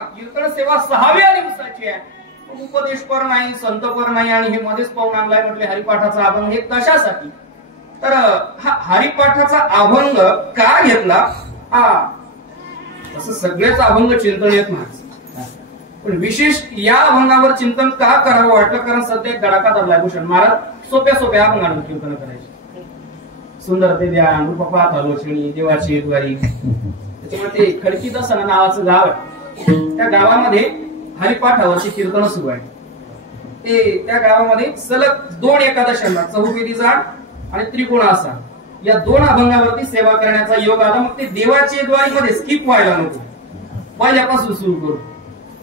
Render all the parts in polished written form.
कीर्तन सेवा 6व्या दिवसाची आहे. उपदेशपर नाही, संतपर नाही आणि हे मध्येच पाहून आणलाय म्हटले हरिपाठाचा अभंग. हे कशासाठी? तर हा हरिपाठाचा अभंग का घेतला? असं सगळेच अभंग चिंतन येत नाही, पण विशेष या अभंगावर चिंतन का करावं वाटलं? कारण सध्या एक धडाका दबलाय भूषण महाराज सोप्या अभंगांवर कीर्तन करायचे. सुंदर ते द्या रूपपात आलोचनी देवाची द्वारी. त्याच्यामुळे ते खडकीदसन नावाचं गाव आहे. त्या गावामध्ये हरिपाठावरची कीर्तन सुरू आहे. ते त्या गावामध्ये सलग 2 एकादशांना चहुपेदी जाण आणि त्रिकोणासन या 2 अभंगावरती सेवा करण्याचा योग आला. मग ते देवाची द्वारी मध्ये स्किप व्हायला नको, पहिल्यापासून सुरू करू.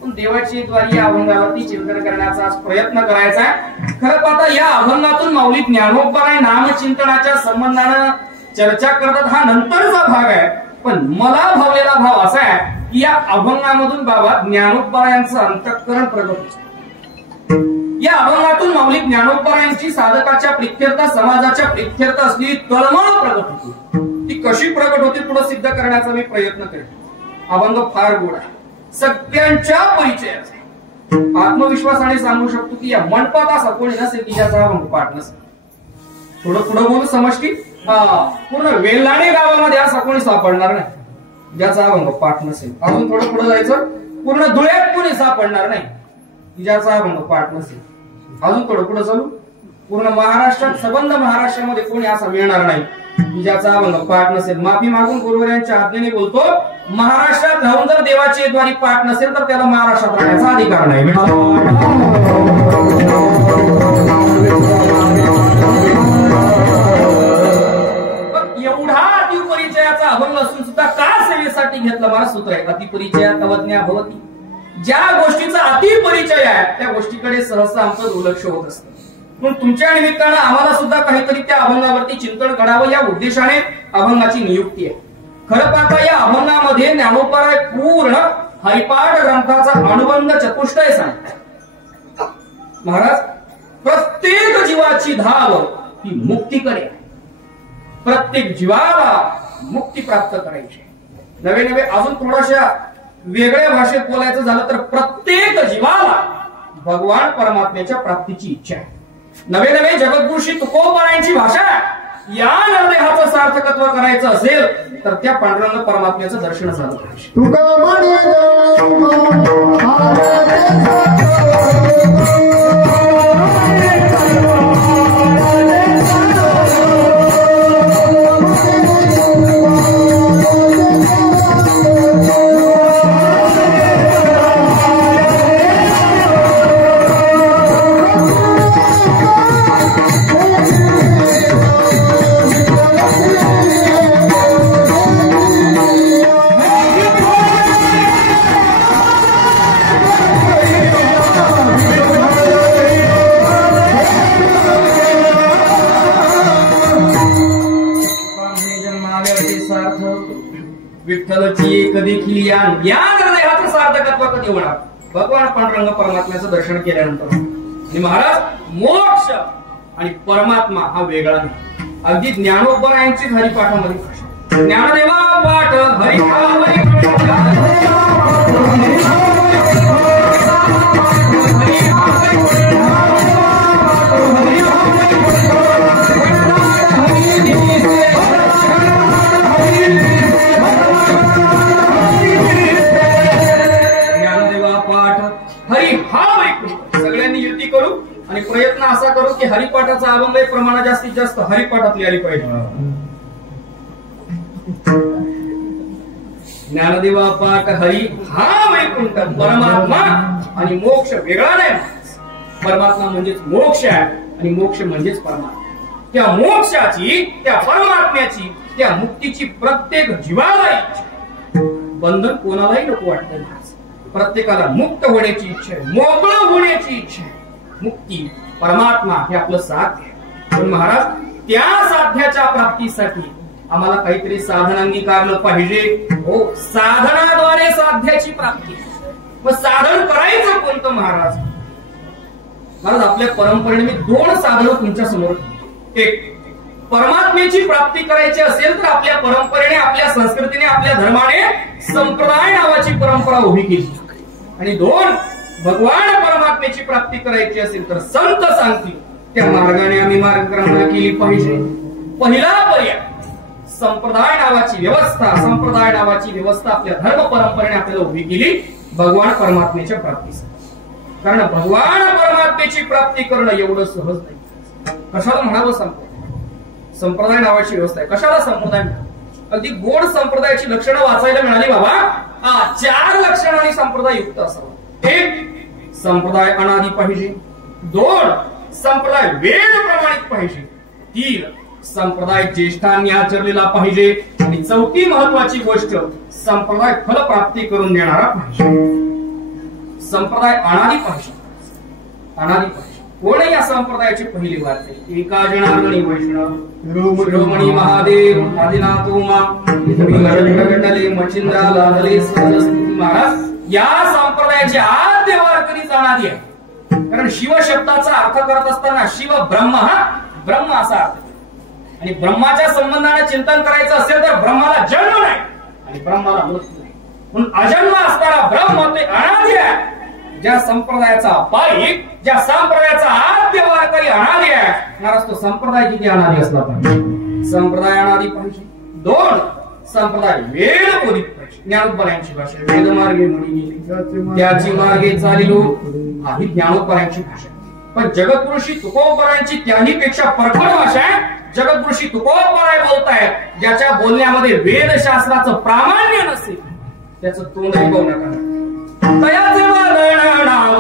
पण देवाची द्वारी या अभंगावरती चिंतन करण्याचा आज प्रयत्न करायचा आहे. खरं पाहता या अभंगातून माऊली ज्ञानोबराय नामचिंतनाच्या संबंधानं चर्चा करतात. हा नंतरचा भाग आहे, पण मला भावलेला भाव असा आहे की या अभंगामधून बाबा ज्ञानोबरायांचं अंतःकरण प्रगट होतं. या अभंगातून माऊली ज्ञानोबरायांची साधकाच्या प्रित्यर्थ, समाजाच्या प्रित्यर्थ असलेली तळमळ प्रगट होती. ती कशी प्रगट होती पुढे सिद्ध करण्याचा मी प्रयत्न करेन. अभंग फार गोड आहे, सगळ्यांच्या परिचयाचा. आत्मविश्वासाने सांगू शकतो की या मंडपात असा कोणी नसेल की ज्याचा अभंग पाठ नसेल. थोडं पुढे बोलू समजती. पूर्ण वेल्हाणे गावामध्ये असा कोणी सापडणार नाही ज्याचा अभंग पाठ नसेल. अजून थोडं पुढे जायचं, पूर्ण धुळ्यात कोणी सापडणार नाही की ज्याचा अभंग पाठ नसेल. अजून थोडं पुढे चालू, पूर्ण महाराष्ट्रात, सबंध महाराष्ट्रामध्ये कोणी असा मिळणार नाही की ज्याचा अभंग पाठ नसेल. माफी मागून गुरुवारांच्या आज्ञेने बोलतो, महाराष्ट्रात राहून जर देवाची द्वारी पाठ नसेल तर त्याला महाराष्ट्रात राहण्याचा अधिकार नाही. एवढा अतिपरिचयाचा अभंग असून सुद्धा का सेवेसाठी घेतला? मला सूत्र आहे, अतिपरिचयात अवज्ञा भवती. ज्या गोष्टीचा अतिपरिचय आहे त्या गोष्टीकडे सहसा आमचं दुर्लक्ष होत असतं. पण तुमच्या निमित्तानं आम्हाला सुद्धा काहीतरी त्या अभंगावरती चिंतन करावं या उद्देशाने अभंगाची नियुक्ती आहे. खरं पाहता या अभंगामध्ये ज्ञानोबराय पूर्ण हरिपाठ ग्रंथाचा अनुबंध चतुष्टय सांगतात. महाराज, प्रत्येक जीवाची धाव ही मुक्तीकडे, प्रत्येक जीवाला मुक्ती प्राप्त करायची. नवे अजून थोड्याशा वेगळ्या भाषेत बोलायचं झालं तर प्रत्येक जीवाला भगवान परमात्म्याच्या प्राप्तीची इच्छा आहे. नवे जगद्गुरुशी तुकोबरायांची भाषा आहे. या नरदेहाचं सार्थकत्व करायचं असेल तर त्या पांडुरंग परमात्म्याचं दर्शन झालं पाहिजे. विठ्ठलची एक देखील या हृदयाचं सार्थकत्व कधी होणार? भगवान पांडुरंग परमात्म्याचं दर्शन केल्यानंतर. आणि महाराज, मोक्ष आणि परमात्मा हा वेगळा नाही. अगदी ज्ञानोबरायांची हरिपाठामध्ये ज्ञानदेवा पाठ सगळ्यांनी युती करू आणि प्रयत्न असा करू की हरिपाठाचा अभंग प्रमाण जास्तीत जास्त हरिपाठातली आली पाहिजे. ज्ञानदेवा पाठ हरी हा वैकुंठ, परमात्मा आणि मोक्ष वेगळा नाही. परमात्मा म्हणजेच मोक्ष आहे आणि मोक्ष म्हणजेच परमात्मा. त्या मोक्षाची, त्या परमात्म्याची, त्या मुक्तीची प्रत्येक जीवाला इच्छा. बंधन कोणालाही नको वाटतं. प्रत्येकाला मुक्त होण्याची इच्छा आहे, मोकळं होण्याची इच्छा आहे. मुक्ती, परमात्मा हे आपलं साध्य आहे. पण महाराज, त्या साध्याच्या प्राप्तीसाठी आम्हाला काहीतरी साधन अंगीकारलं पाहिजे. हो, साधनाद्वारे साध्याची प्राप्ती. मग साधन करायचं कोणतं महाराज? महाराज, आपल्या परंपरेने मी 2 साधनं तुमच्या समोर. एक, परमात्म्याची प्राप्ती करायची असेल तर आपल्या परंपरेने, आपल्या संस्कृतीने, आपल्या धर्माने संप्रदाय नावाची परंपरा उभी केली. आणि 2 भगवान परमात्म्याची प्राप्ती करायची असेल तर संत सांगतील त्या मार्गाने आम्ही मार्गक्रमणा केली पाहिजे. पहिला पर्याय संप्रदाय नावाची व्यवस्था, संप्रदाय नावाची व्यवस्था आपल्या धर्म परंपरेने आपल्याला उभी केली भगवान परमात्म्याच्या प्राप्तीसाठी. कारण भगवान परमात्म्याची प्राप्ती करणं एवढं सहज नाही. कशाला म्हणावं संप्रदाय नावाची व्यवस्था आहे. कशाला संप्रदाय? अगदी गोड संप्रदायाची लक्षणं वाचायला मिळाली बाबा. 4 लक्षणांनी संप्रदाय युक्त असावा. 1 संप्रदाय अनादी पाहिजे. 2 संप्रदाय वेद प्रमाणित पाहिजे. 3 संप्रदाय ज्येष्ठांनी आचरलेला पाहिजे. आणि 4थी महत्वाची गोष्ट संप्रदाय फलप्राप्ती करून देणारा पाहिजे. संप्रदाय अनादी पाहिजे. अनादी पाहिजे. कोण या संप्रदायाची पहिली वार्ते? एका जनार्दनी वैष्णव शिरोमणी महादेव आदिनाथ उमा गडले मचिंद्रा लादले सरस्वती महाराज या संप्रदायाचे आद्य वारकरीच अनादी आहे. कारण शिव शब्दाचा अर्थ करत असताना शिव ब्रह्म हा ब्रह्म असा अर्थ. आणि ब्रह्माच्या संबंधाने चिंतन करायचं असेल तर ब्रह्माला जन्म नाही आणि ब्रह्माला मृत्यू नाही. म्हणून अजन्म असणारा ब्रह्म ते अनादी आहे. ज्या संप्रदायाचा पायिक, ज्या संप्रदायाचा आद्य वारकरी अनादी आहे, महाराज तो संप्रदाय किती अनादी असला पाहिजे? संप्रदाय अनादी पाहिजे. 2 संप्रदाय वेद बोधित पाहिजे. ज्ञानोबरायांची भाषा वेद मार्गे म्हणी गेली त्याची मार्गे चालिलो ही ज्ञानोबरायांची भाषा. पण जगद्गुरुशी तुकोबरायांची त्याही पेक्षा परखड भाषा आहे. जगद्गुरुशी तुकोबराय बोलतायत ज्याच्या बोलण्यामध्ये वेदशास्त्राचं प्रामाण्य नसेल त्याचं तोंडही पाहू नका. तयाचे वदन नाव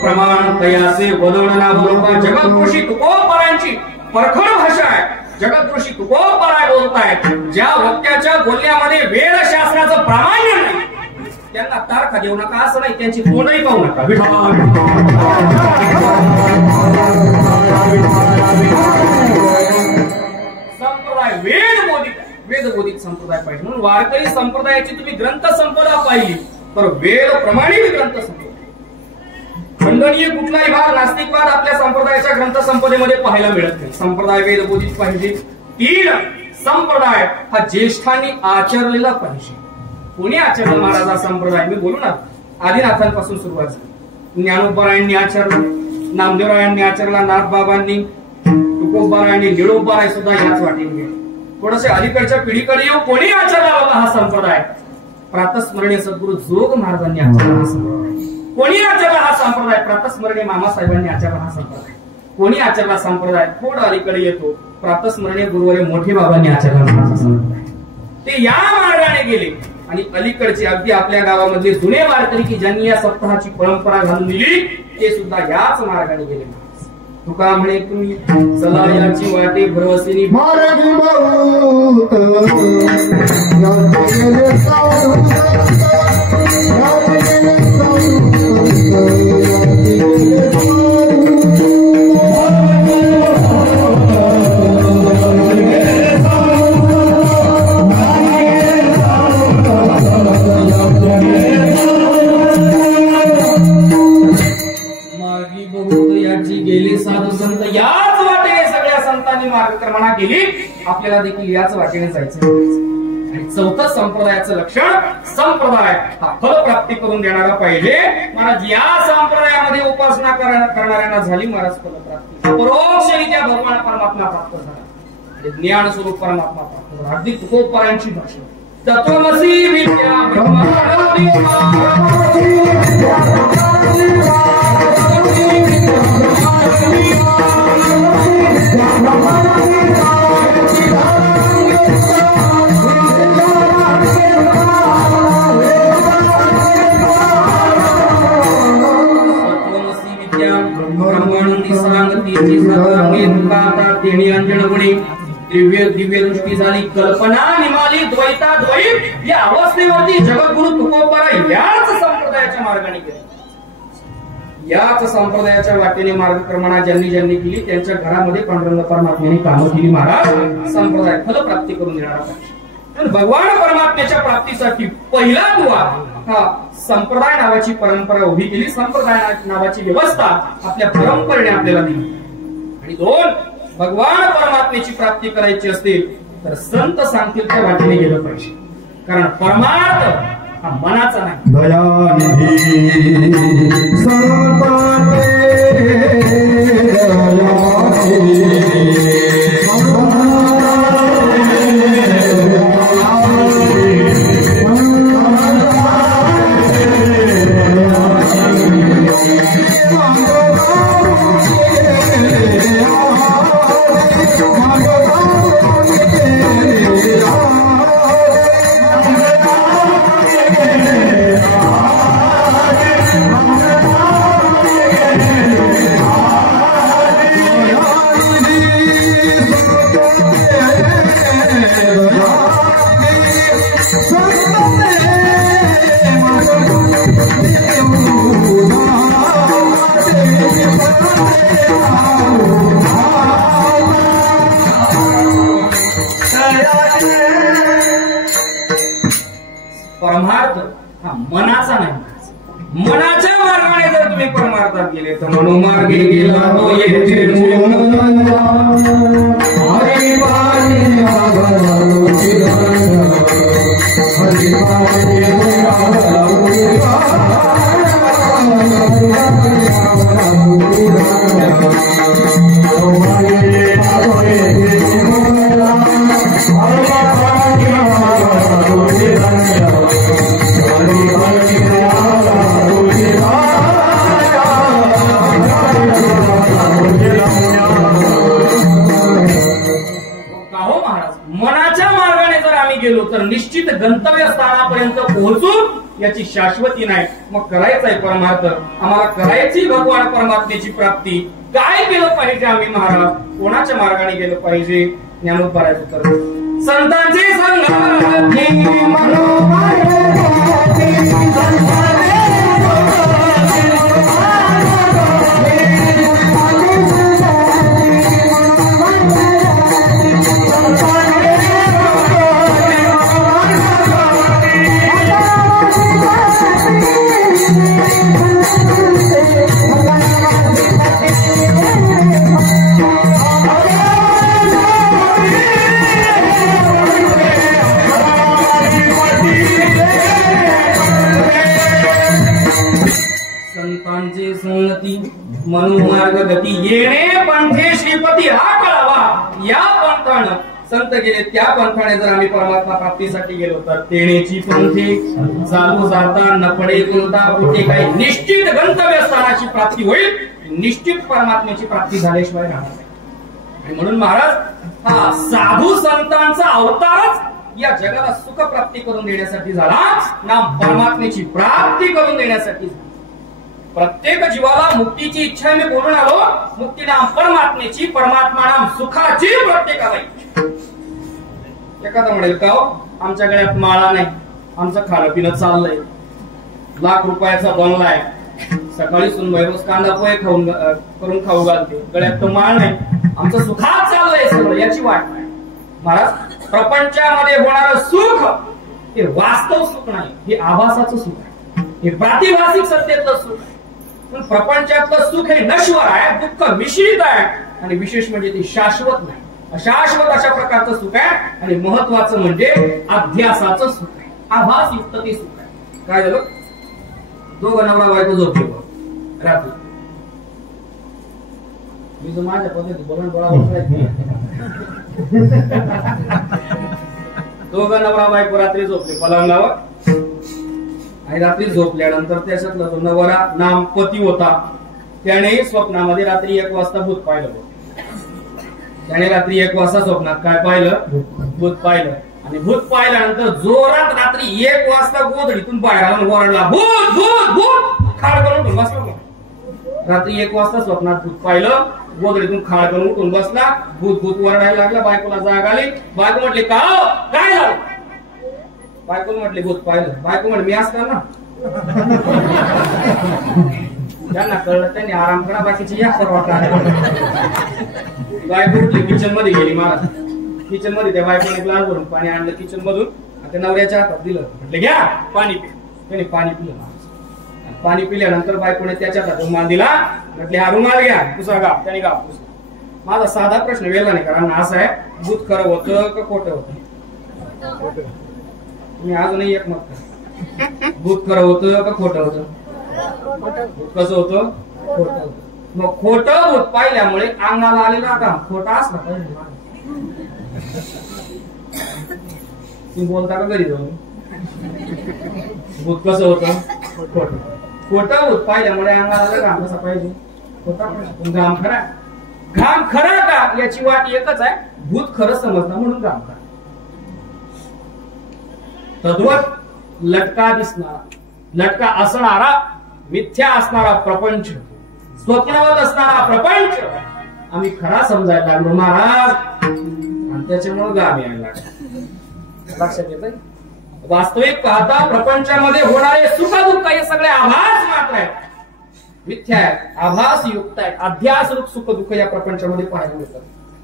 प्रमाण तयाचे वदवणना बोलता जगद्गुरुशी तुकोबरायांची परखड भाषा आहे. जगद्गुरुशी तुकोबराय बोलतायत ज्या वक्त्याच्या बोलण्यामध्ये वेदशास्त्राचं प्रामाण्य नाही त्यांना तारखा देऊ नका असं नाही, त्यांची तोंडही पाहू नका. संप्रदाय वेदबोधित संप्रदाय पाहिजे. म्हणून वारकरी संप्रदायाची तुम्ही ग्रंथ संपदा पाहिली तर वेद प्रमाणित ग्रंथ संपदा. खंडनीय कुठलाही भाग नास्तिकवाद आपल्या संप्रदायाच्या ग्रंथ संपदेमध्ये पाहायला मिळत नाही. संप्रदाय वेदबोधित पाहिजे. 3 संप्रदाय हा ज्येष्ठांनी आचरलेला पाहिजे. कोणी आचरला महाराज हा संप्रदाय? मी बोलू ना आदिनाथांपासून सुरुवात झाली. ज्ञानोबरायांनी आचरला, नामदेवरायांनी आचरला, नाथबाबांनी, तुकोबरायांनी, निळोबराय सुद्धा याच वाटेने गेले. थोडसे अलीकडच्या पिढीकडे येऊ कोणी आचरला बाबा हा संप्रदाय? प्रातस्मरणीय सद्गुरु जोग महाराजांनी आचरला हा संप्रदाय. कोणी आचरला हा संप्रदाय? प्रातस्मरणीय मामासाहेबांनी आचरला हा संप्रदाय. कोणी आचरला संप्रदाय? थोडं अलीकडे येतो प्रातस्मरणीय गुरुवारी मोठे बाबांनी आचरला हा संप्रदाय. ते या मार्गाने गेले. आणि अलीकडचे अगदी आपल्या गावामधले जुने वारकरी की ज्यांनी या सप्ताहाची परंपरा घालून दिली ते सुद्धा याच मार्गाने गेले. तुका म्हणे तुम्ही चला याची वाटे भरवसेनी मार्गक्रमणा केली. आपल्याला देखील याच वाटेने जायचं. आणि 4थं संप्रदायाचं लक्षण संप्रदाय हा फलप्राप्ती करून देणारा पाहिजे. महाराज या संप्रदायामध्ये उपासना करणाऱ्यांना झाली महाराज फलप्राप्ती. परोक्षरित्या भगवान परमात्मा प्राप्त झाला. ज्ञान स्वरूप परमात्मा प्राप्त झाला. अगदी तुकोबरायांची भाषा तत्वमसी विद्या तेणी अंजन गुणी दिव्य दिव्य दृष्टी झाली कल्पना निमाली द्वैता द्वैत या अवस्थेवरती जगद्गुरु तुकोबारा याच संप्रदायाच्या मार्गाने गेले. याच संप्रदायाच्या वाटेने मार्गक्रमणा ज्यांनी ज्यांनी केली त्यांच्या घरामध्ये पांडुरंग परमात्म्याने कामं केली. महाराज संप्रदाय फलप्राप्ती करून देणारा पाहिजे. भगवान परमात्म्याच्या प्राप्तीसाठी पहिला दुवा हा संप्रदाय नावाची परंपरा उभी केली. संप्रदाय नावाची व्यवस्था आपल्या परंपरेने आपल्याला दिली. आणि दोन, भगवान परमात्म्याची प्राप्ती करायची असतील तर संत सांगतील त्या वाटेने गेलं पाहिजे. कारण परमार्थ हा मनाचा नाही. परमार्थ हा मनाचा नाही. मनाच्या मार्गाने जर तुम्ही परमार्थात गेले तर मनोमार्गे गेला तो येथे गेलो तर निश्चित गंतव्य स्थानापर्यंत पोहोचून याची शाश्वती नाही. मग करायचं आहे परमार्थ. आम्हाला करायची भगवान परमात्म्याची प्राप्ती. काय केलं पाहिजे आम्ही महाराज? कोणाच्या मार्गाने गेलं पाहिजे? ज्ञानोबाराचं तर संतांचे संगती मनोमार्ग गती येणे पंथे श्रीपती हा कळावा. या पंथानं संत गेले त्या पंथाने जर आम्ही परमात्मा प्राप्तीसाठी गेलो तर तेणेची पंथे चालू जाता न पडे कोणता कुठे काही निश्चित गंतव्य स्थानाची प्राप्ती होईल. निश्चित परमात्म्याची प्राप्ती झाल्याशिवाय राहणार नाही. आणि म्हणून महाराज हा साधू संतांचा अवतारच या जगाला सुख प्राप्ती करून देण्यासाठी झाला ना परमात्म्याची प्राप्ती करून देण्यासाठी. प्रत्येक जीवाला मुक्तीची इच्छा मी बोलून आलो. मुक्ती नाम परमात्म्याची, परमात्मा नाम सुखाची प्रत्येकाला इच्छा. एखादा म्हणेल का आमच्या गळ्यात माळा नाही, आमचं खाणं पिणं चाललंय, लाख रुपयाचा बंगला आहे, सकाळी सुनबाई रोज कांदा पोहे करून खाऊ घालते, गळ्यात तो माळ नाही, आमचं सुखात चाललंय सगळं, याची वाट नाही. महाराज प्रपंचामध्ये होणारं सुख हे वास्तव सुख नाही, हे आभासाचं सुख आहे, हे प्रातिभासिक सत्तेतलं सुख आहे. पण प्रपंचातलं सुख हे नश्वर आहे, दुःख मिश्रित आहे आणि विशेष म्हणजे ते शाश्वत नाही. अशाश्वत अशा प्रकारचं सुख आहे. आणि महत्वाचं म्हणजे अध्यासाचं सुख आहे, आभासयुक्त ते सुख आहे. काय झालं? दोघं नवरा बायको झोपले रात्री. मी जो माझ्या पद्धती बोलून दोघं नवरा बायको रात्री झोपले पलंगावर. आणि रात्री झोपल्यानंतर त्याच्यातला तो नवरा नाम पती होता, त्याने स्वप्नामध्ये रात्री 1 वाजता भूत पाहिलं. त्याने रात्री 1 वाजता स्वप्नात काय पाहिलं? भूत पाहिलं. आणि भूत पाहिल्यानंतर जोरात रात्री 1 वाजता गोधडीतून बाहेर आणून ओरडला, भूत भूत भूत. खाड करून बसलो. रात्री 1 वाजता स्वप्नात भूत पाहिलं, गोदडीतून खाडकन उठून बसला, भूत भूत वरडायला लागला, बायकोला जाग आली, बायको म्हटली का काय झालं? बायको म्हटली भूत पाहिलं. बायको म्हटली मी असणार ना. त्यांना कळलं, त्यांनी आराम करा, बाकीची या सर्व बायको उठली, किचन मध्ये गेली. महाराज किचन मध्ये त्या बायकोने ग्लास भरून पाणी आणलं किचन मधून, त्या नवऱ्याच्या हातात दिलं, म्हटलं घ्या पाणी पी. त्याने पाणी पिलं. पाणी पिल्यानंतर बायकोने त्याच्या हातात रुमाल दिला, म्हटले हा रुमाल घ्या पुसा गाव. त्याने गाव पुसला. माझा साधा प्रश्न वेगळा नाही, कारण असं आहे, भूत खरं होतं का खोटं होतं? तुम्ही अजूनही एक मत करा, भूत खरं होतं का खोटं होतं? कसं होतं? खोटं होतं. मग खोटं भूत पाहिल्यामुळे अंगाला आलेला का खोटा असला पाहिजे. तुम्ही बोलता का घरी जाऊन? भूत कसं होतं? खोटं. खोटं भूत पाहिल्यामुळे अंगाला घाम कसा पाहिजे? खोटा. घाम खरा. घाम खरा का याची वाट एकच आहे, भूत खरं समजणं म्हणून घाम खरा. तद्वत लटका दिसणारा, लटका असणारा, मिथ्या असणारा प्रपंच, स्वप्नवत असणारा प्रपंच आम्ही खरा समजायला लागलो महाराज, आणि त्याच्यामुळे गाम यायला लागलो. लक्षात येतंय? वास्तविक पाहता प्रपंचामध्ये होणारे सुख दुःख हे सगळे आभास मात्र आहेत, मिथ्या आहेत, आभास युक्त आहेत. अध्यास रूप सुख दुःख या प्रपंचामध्ये पाहायला मिळतात.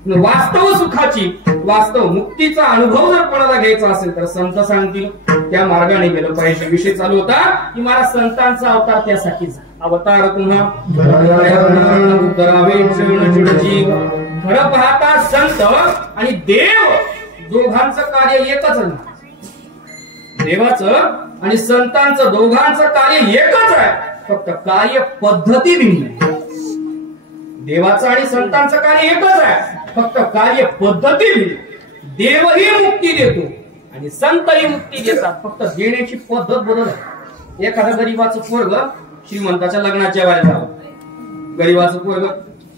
वास्तव सुखाची, वास्तव मुक्तीचा अनुभव जर कोणाला घ्यायचा असेल तर संत सांगतील त्या मार्गाने गेलं पाहिजे. विषय चालू होता की मला संतांचा अवतार त्यासाठीच अवतार पुन्हा खरं पाहता संत आणि देव दोघांचं कार्य एकच आहे. देवाचं आणि संतांचं दोघांचं कार्य एकच आहे, फक्त कार्य पद्धती भिन्न आहे. देवाचं आणि संतांचं कार्य एकच आहे, फक्त कार्य पद्धती भिन्न. देवही मुक्ती देतो आणि संतही मुक्ती देतात, फक्त देण्याची पद्धत बदल आहे. एखाद्या गरीबाचं पोरग श्रीमंताच्या लग्नात जेवायला जावं, गरीबाचं पोरग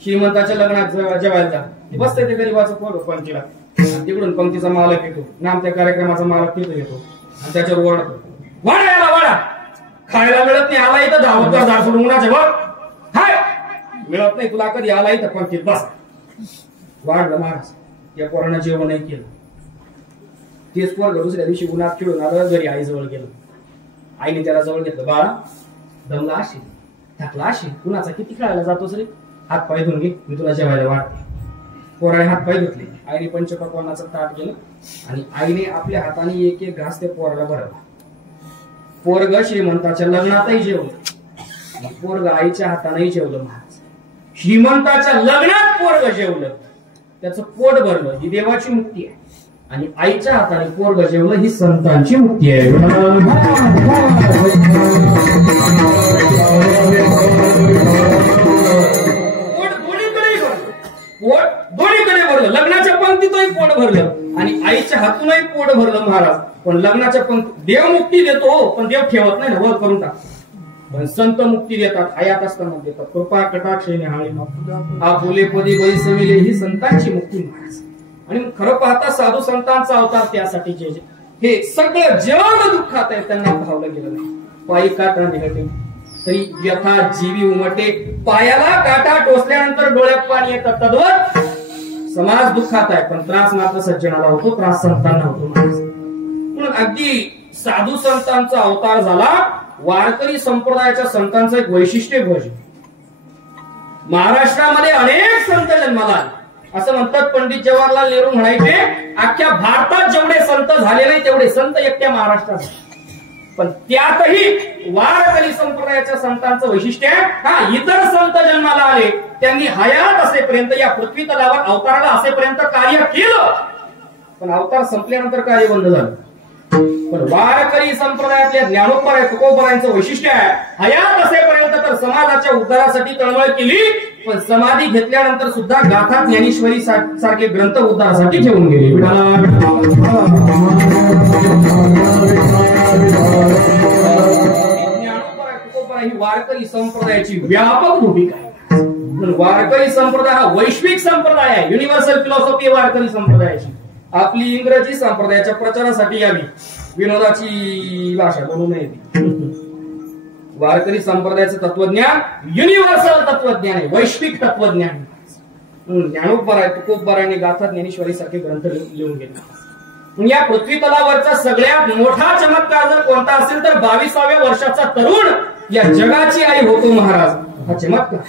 श्रीमंताच्या लग्नात जेवायला जावं, बसतंय ते गरीबाचं पोरग पंक्तीला, तिकडून पंक्तीचा मालक येतो, नामत्या कार्यक्रमाचा मालक तिथं येतो आणि त्याच्यावर ओरडतो, वाडा याला वाडा, खायला मिळत नाही, आला इथं धावत झाड सोडून उन्हाच्या बघ, हाय मिळत नाही तुला, कधी आला इथं पंक्तीत बस. वाढलं महाराज, त्या पोरानं जेवणही केलं. तेच पोरग दुसऱ्या दिवशी उन्हात खेळून आलं, घरी आई जवळ गेलं. आईने त्याला जवळ घेतलं, बाळा दमला असेल, थकला असेल, कुणाचा किती खेळायला जातोस रे, हात पाय धुवून घे, मी तुला जेवायला वाढते. पोराने हात पाय धुतले, आईने पंचपक्वान्नाचं ताट केलं आणि आईने आपल्या हाताने एक एक घास त्या पोराला भरवला. पोरग श्रीमंताच्या लग्नातही जेवलं, पोरग आईच्या हातानेही जेवलं. महाराज श्रीमंताच्या लग्नात पोरग जेवलं, त्याचं पोट भरलं, ही देवाची मुक्ती आहे. आणि आईच्या हाताने पोरग जेवलं, ही संतांची मुक्ती आहे. पोट दोन्हीकडे भरलं, लग्नाच्या पंक्तीतही पोट भरलं आणि आईच्या हातूनही पोट भरलं महाराज. पण लग्नाच्या पंक्ती देव मुक्ती देतो, पण देव ठेवत नाही ना, वर करून टाकतो. पण संत मुक्ती देतात, हयात असताना देतात. कृपा कटाक्षेने आपुले पदी वैसविले, ही संतांची मुक्ती महाराज. आणि खरं पाहता साधू संतांचा अवतार त्यासाठी हे सगळं जग दुःखात आहे, त्यांना पाहावलं गेलं नाही. पायी काटा निघते तरी व्यथा जीवी उमटे, पायाला काटा टोचल्यानंतर डोळ्यात पाणी येतं. तद्वत समाज दुःखात आहे, पण त्रास मात्र सज्जनाला होतो, त्रास संतांना होतो महाराज. म्हणून अगदी साधू संतांचा अवतार झाला. वारकरी संप्रदायाच्या संतांचं एक वैशिष्ट्य भोज, महाराष्ट्रामध्ये अनेक संत जन्माला आले. असं म्हणतात पंडित जवाहरलाल नेहरू म्हणायचे, अख्ख्या भारतात जेवढे संत झाले नाही तेवढे संत एकट्या महाराष्ट्रात. पण त्यातही वारकरी संप्रदायाच्या संतांचं वैशिष्ट्य आहे, इतर संत जन्माला आले त्यांनी हयात असेपर्यंत या पृथ्वी तलावर अवताराला असेपर्यंत कार्य केलं, पण अवतार संपल्यानंतर कार्य बंद झालं. पण वारकरी संप्रदायातल्या ज्ञानोबा तुकोबारांचं वैशिष्ट्य आहे, हयात असेपर्यंत तर समाजाच्या उद्धारासाठी तळमळ केली, पण समाधी घेतल्यानंतर सुद्धा गाथा ज्ञानेश्वरी सारखे ग्रंथ उद्धारासाठी ठेवून गेले. ज्ञानोबा तुकोबा ही वारकरी संप्रदायाची व्यापक भूमिका आहे. वारकरी संप्रदाय हा वैश्विक संप्रदाय आहे, युनिव्हर्सल फिलॉसॉफी वारकरी संप्रदायाची. आपली इंग्रजी संप्रदायाच्या प्रचारासाठी यावी, विनोदाची भाषा बनवू नये. वारकरी संप्रदायाचं तत्वज्ञान युनिव्हर्सल तत्वज्ञान आहे, वैश्विक तत्वज्ञान. ज्ञानोबराय तुकोबरायांनी गाथा ज्ञानेश्वरी सारखे ग्रंथ लिहून गेले. या पृथ्वी तलावरचा सगळ्यात मोठा चमत्कार जर कोणता असेल तर 22व्या वर्षाचा तरुण या जगाची आई होतो महाराज, हा चमत्कार.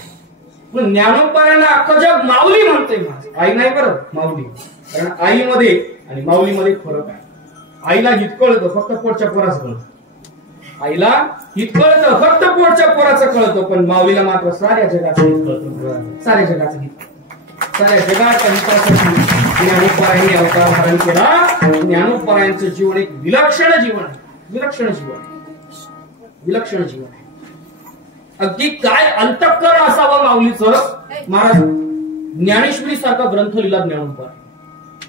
ज्ञानोबरायांना अख्खं जग माऊली म्हणतोय, आई नाही बरं माऊली. कारण आईमध्ये आणि माऊलीमध्ये फरक आहे. आईला हित कळतं फक्त पोटच्या पोराचं कळतं, आईला हित कळतं फक्त पोटच्या पोराचं कळतं, पण माऊलीला मात्र साऱ्या जगाचं हित कळतं, साऱ्या जगाचं हित. साऱ्या जगाच्या हितासाठी ज्ञानोबरायांनी अवतार धारण केला. ज्ञानोबरायांचं जीवन एक विलक्षण जीवन आहे, विलक्षण जीवन आहे, विलक्षण जीवन आहे. अगदी काय अंतःकरण असावं माऊलीचं. महाराज ज्ञानेश्वरी सारखा ग्रंथ लिहिला ज्ञानोबराय,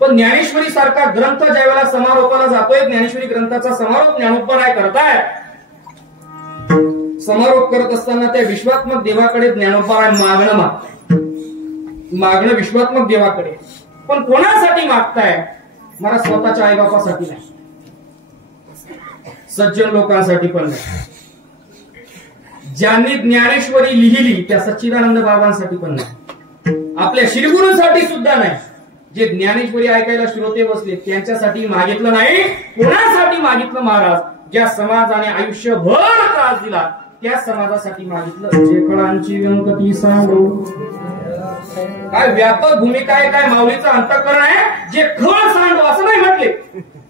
पण ज्ञानेश्वरी सारखा ग्रंथ ज्या वेळेला समारोपाला जातोय, ज्ञानेश्वरी ग्रंथाचा समारोप ज्ञानोबराय करताय. समारोप करत असताना त्या विश्वात्मक देवाकडे ज्ञानोबराय मागणं मागताय, मागणं विश्वात्मक देवाकडे. पण कोणासाठी मागताय? मला स्वतःच्या आईबापासाठी नाही, सज्जन लोकांसाठी पण नाही, ज्यांनी ज्ञानेश्वरी लिहिली त्या सच्चिदानंद बाबांसाठी पण नाही, आपल्या श्रीगुरूंसाठी सुद्धा नाही. जे ज्ञानेश्वरी ऐकायला श्रोते बसले त्यांच्यासाठी मागितलं नाही. कोणासाठी मागितलं महाराज? ज्या समाजाने आयुष्यभर त्रास दिला त्या समाजासाठी मागितलं. जे फळांची व्यंकटी सांडू. काय व्यापक भूमिका आहे, काय माऊलीचं अंतःकरण आहे. जे खळ सांडू असं नाही म्हटले,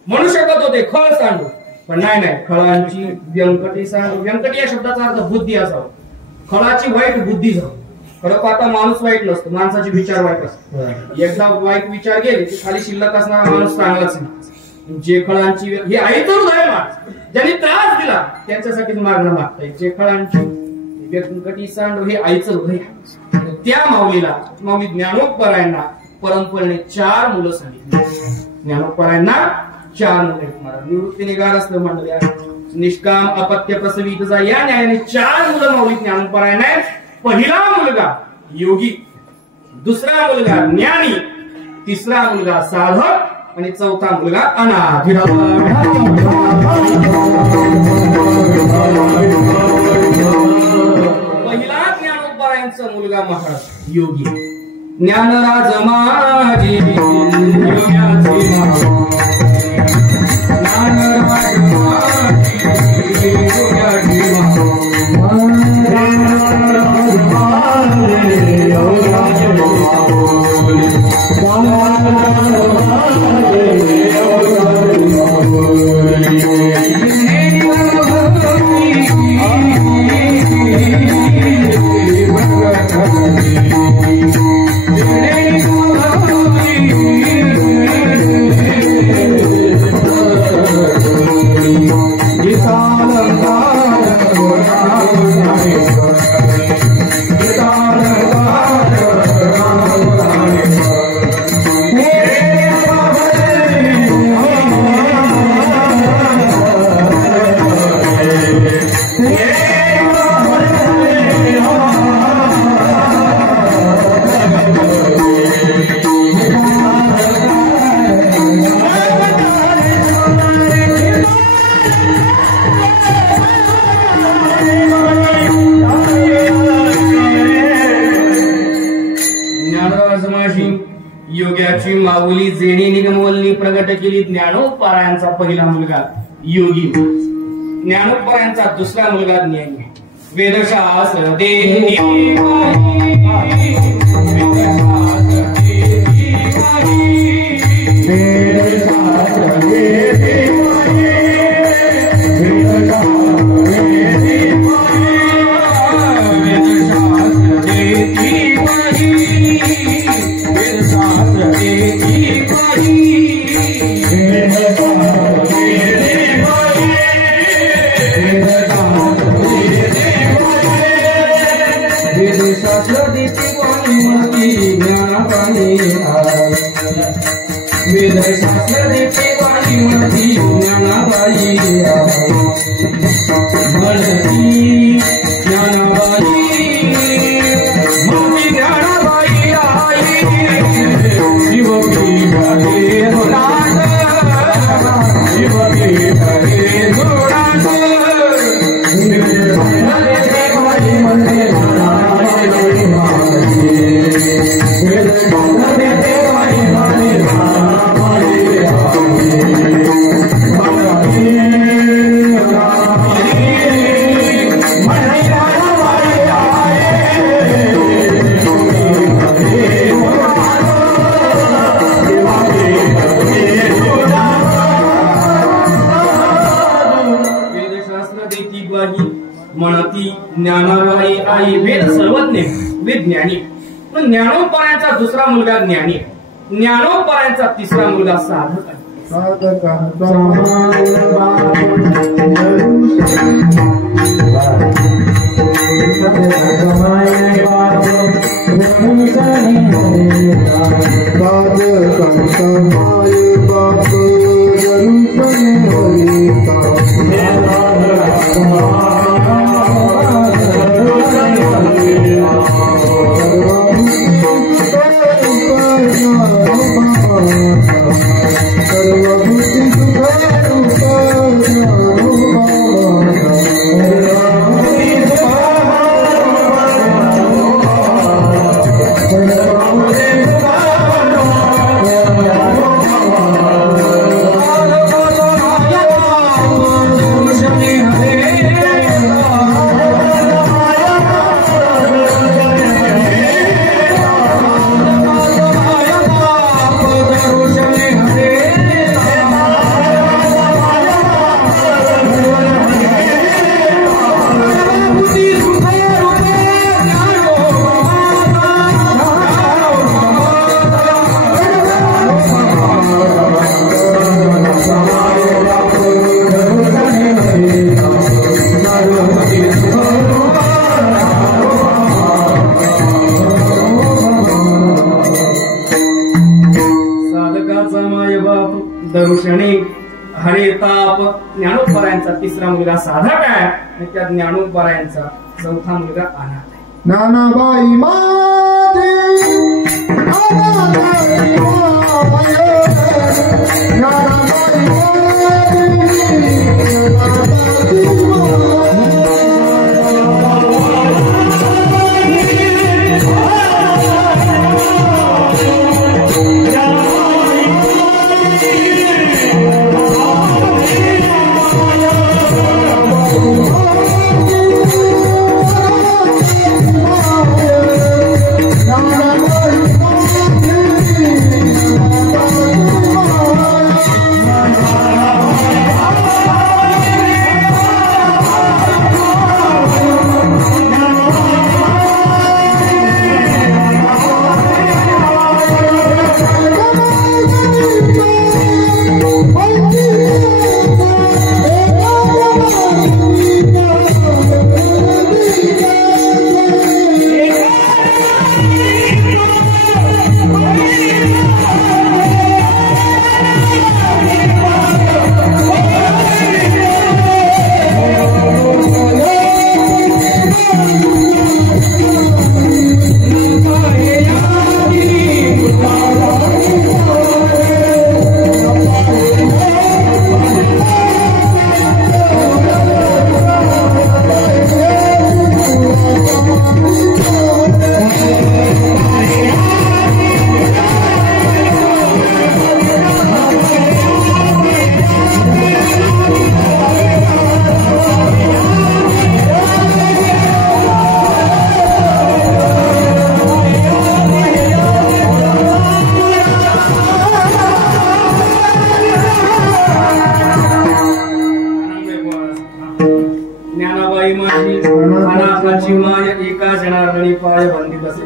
म्हणू शकत होते खळ सांडू, पण नाही, खळांची व्यंकटी सांडू. व्यंकटी या शब्दाचा अर्थ बुद्धी असावा, खळाची वाईट बुद्धी जाऊ. खरं पाहता माणूस वाईट नसतो, माणसाचे विचार वाईट असतो. एकदा वाईट विचार गेले की खाली शिल्लक असणारा माणूस चांगलाच नाही. जे खळांची हे आईचं हृदय माणूस ज्यांनी त्रास दिला त्यांच्यासाठीच मागणं मागताय. जे खळांची व्यंकटी सांडू हे आईचं हृदय. त्या माऊलीला, माऊली ज्ञानोबरायांना परंपरेने 4 मुलं सांगितली. ज्ञानोबरायांना 4 मुलं आहेत. निवृत्ती निघाल असलं मंडळी, निष्काम अपत्य प्रसवित जा या न्यायाने 4 मुलं माऊली ज्ञानोबरायांना आहेत. पहिला मुलगा योगी, दुसरा मुलगा ज्ञानी, तिसरा मुलगा साधक आणि चौथा मुलगा अनाधी. पहिला ज्ञानोबरायांचा मुलगा महाराज योगी. ज्ञानराज माझे योग्याचे ज्ञानराज माझे योग्याचे योग्याची माऊली जेणी निगमवल्ली प्रगट केली. ज्ञानोबरायांचा पहिला मुलगा योगी, ज्ञानोबरायांचा दुसरा मुलगा ज्ञानी. वेदशास्त्र देही शिव लागी म्हणती ज्ञानाबाई आई वेद सर्वज्ञ विज्ञानी. पण ज्ञानोबरायांचा दुसरा मुलगा ज्ञानी, ज्ञानोबरायांचा तिसरा मुलगा साधक आहे. ज्ञानोबरायांचा तिसरा मुलगा साधक आहे आणि त्या ज्ञानोबरायांचा चौथा मुलगा अनाथ आहे. ज्ञानाबाई माझी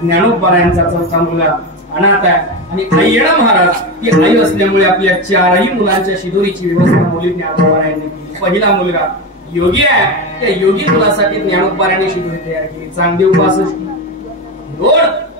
ज्ञानोबरायांचा चौथा मुलगा अनाथ आहे आणि अय्यडा महाराज ही आई असल्यामुळे आपल्या चारही मुलांच्या शिदोरीची व्यवस्था मुली ज्ञानोबरायांनी केली. पहिला मुलगा योगी आहे, त्या योगी मुलासाठी ज्ञानोबरायांनी शिदोरी तयार केली, चांगली उपासक.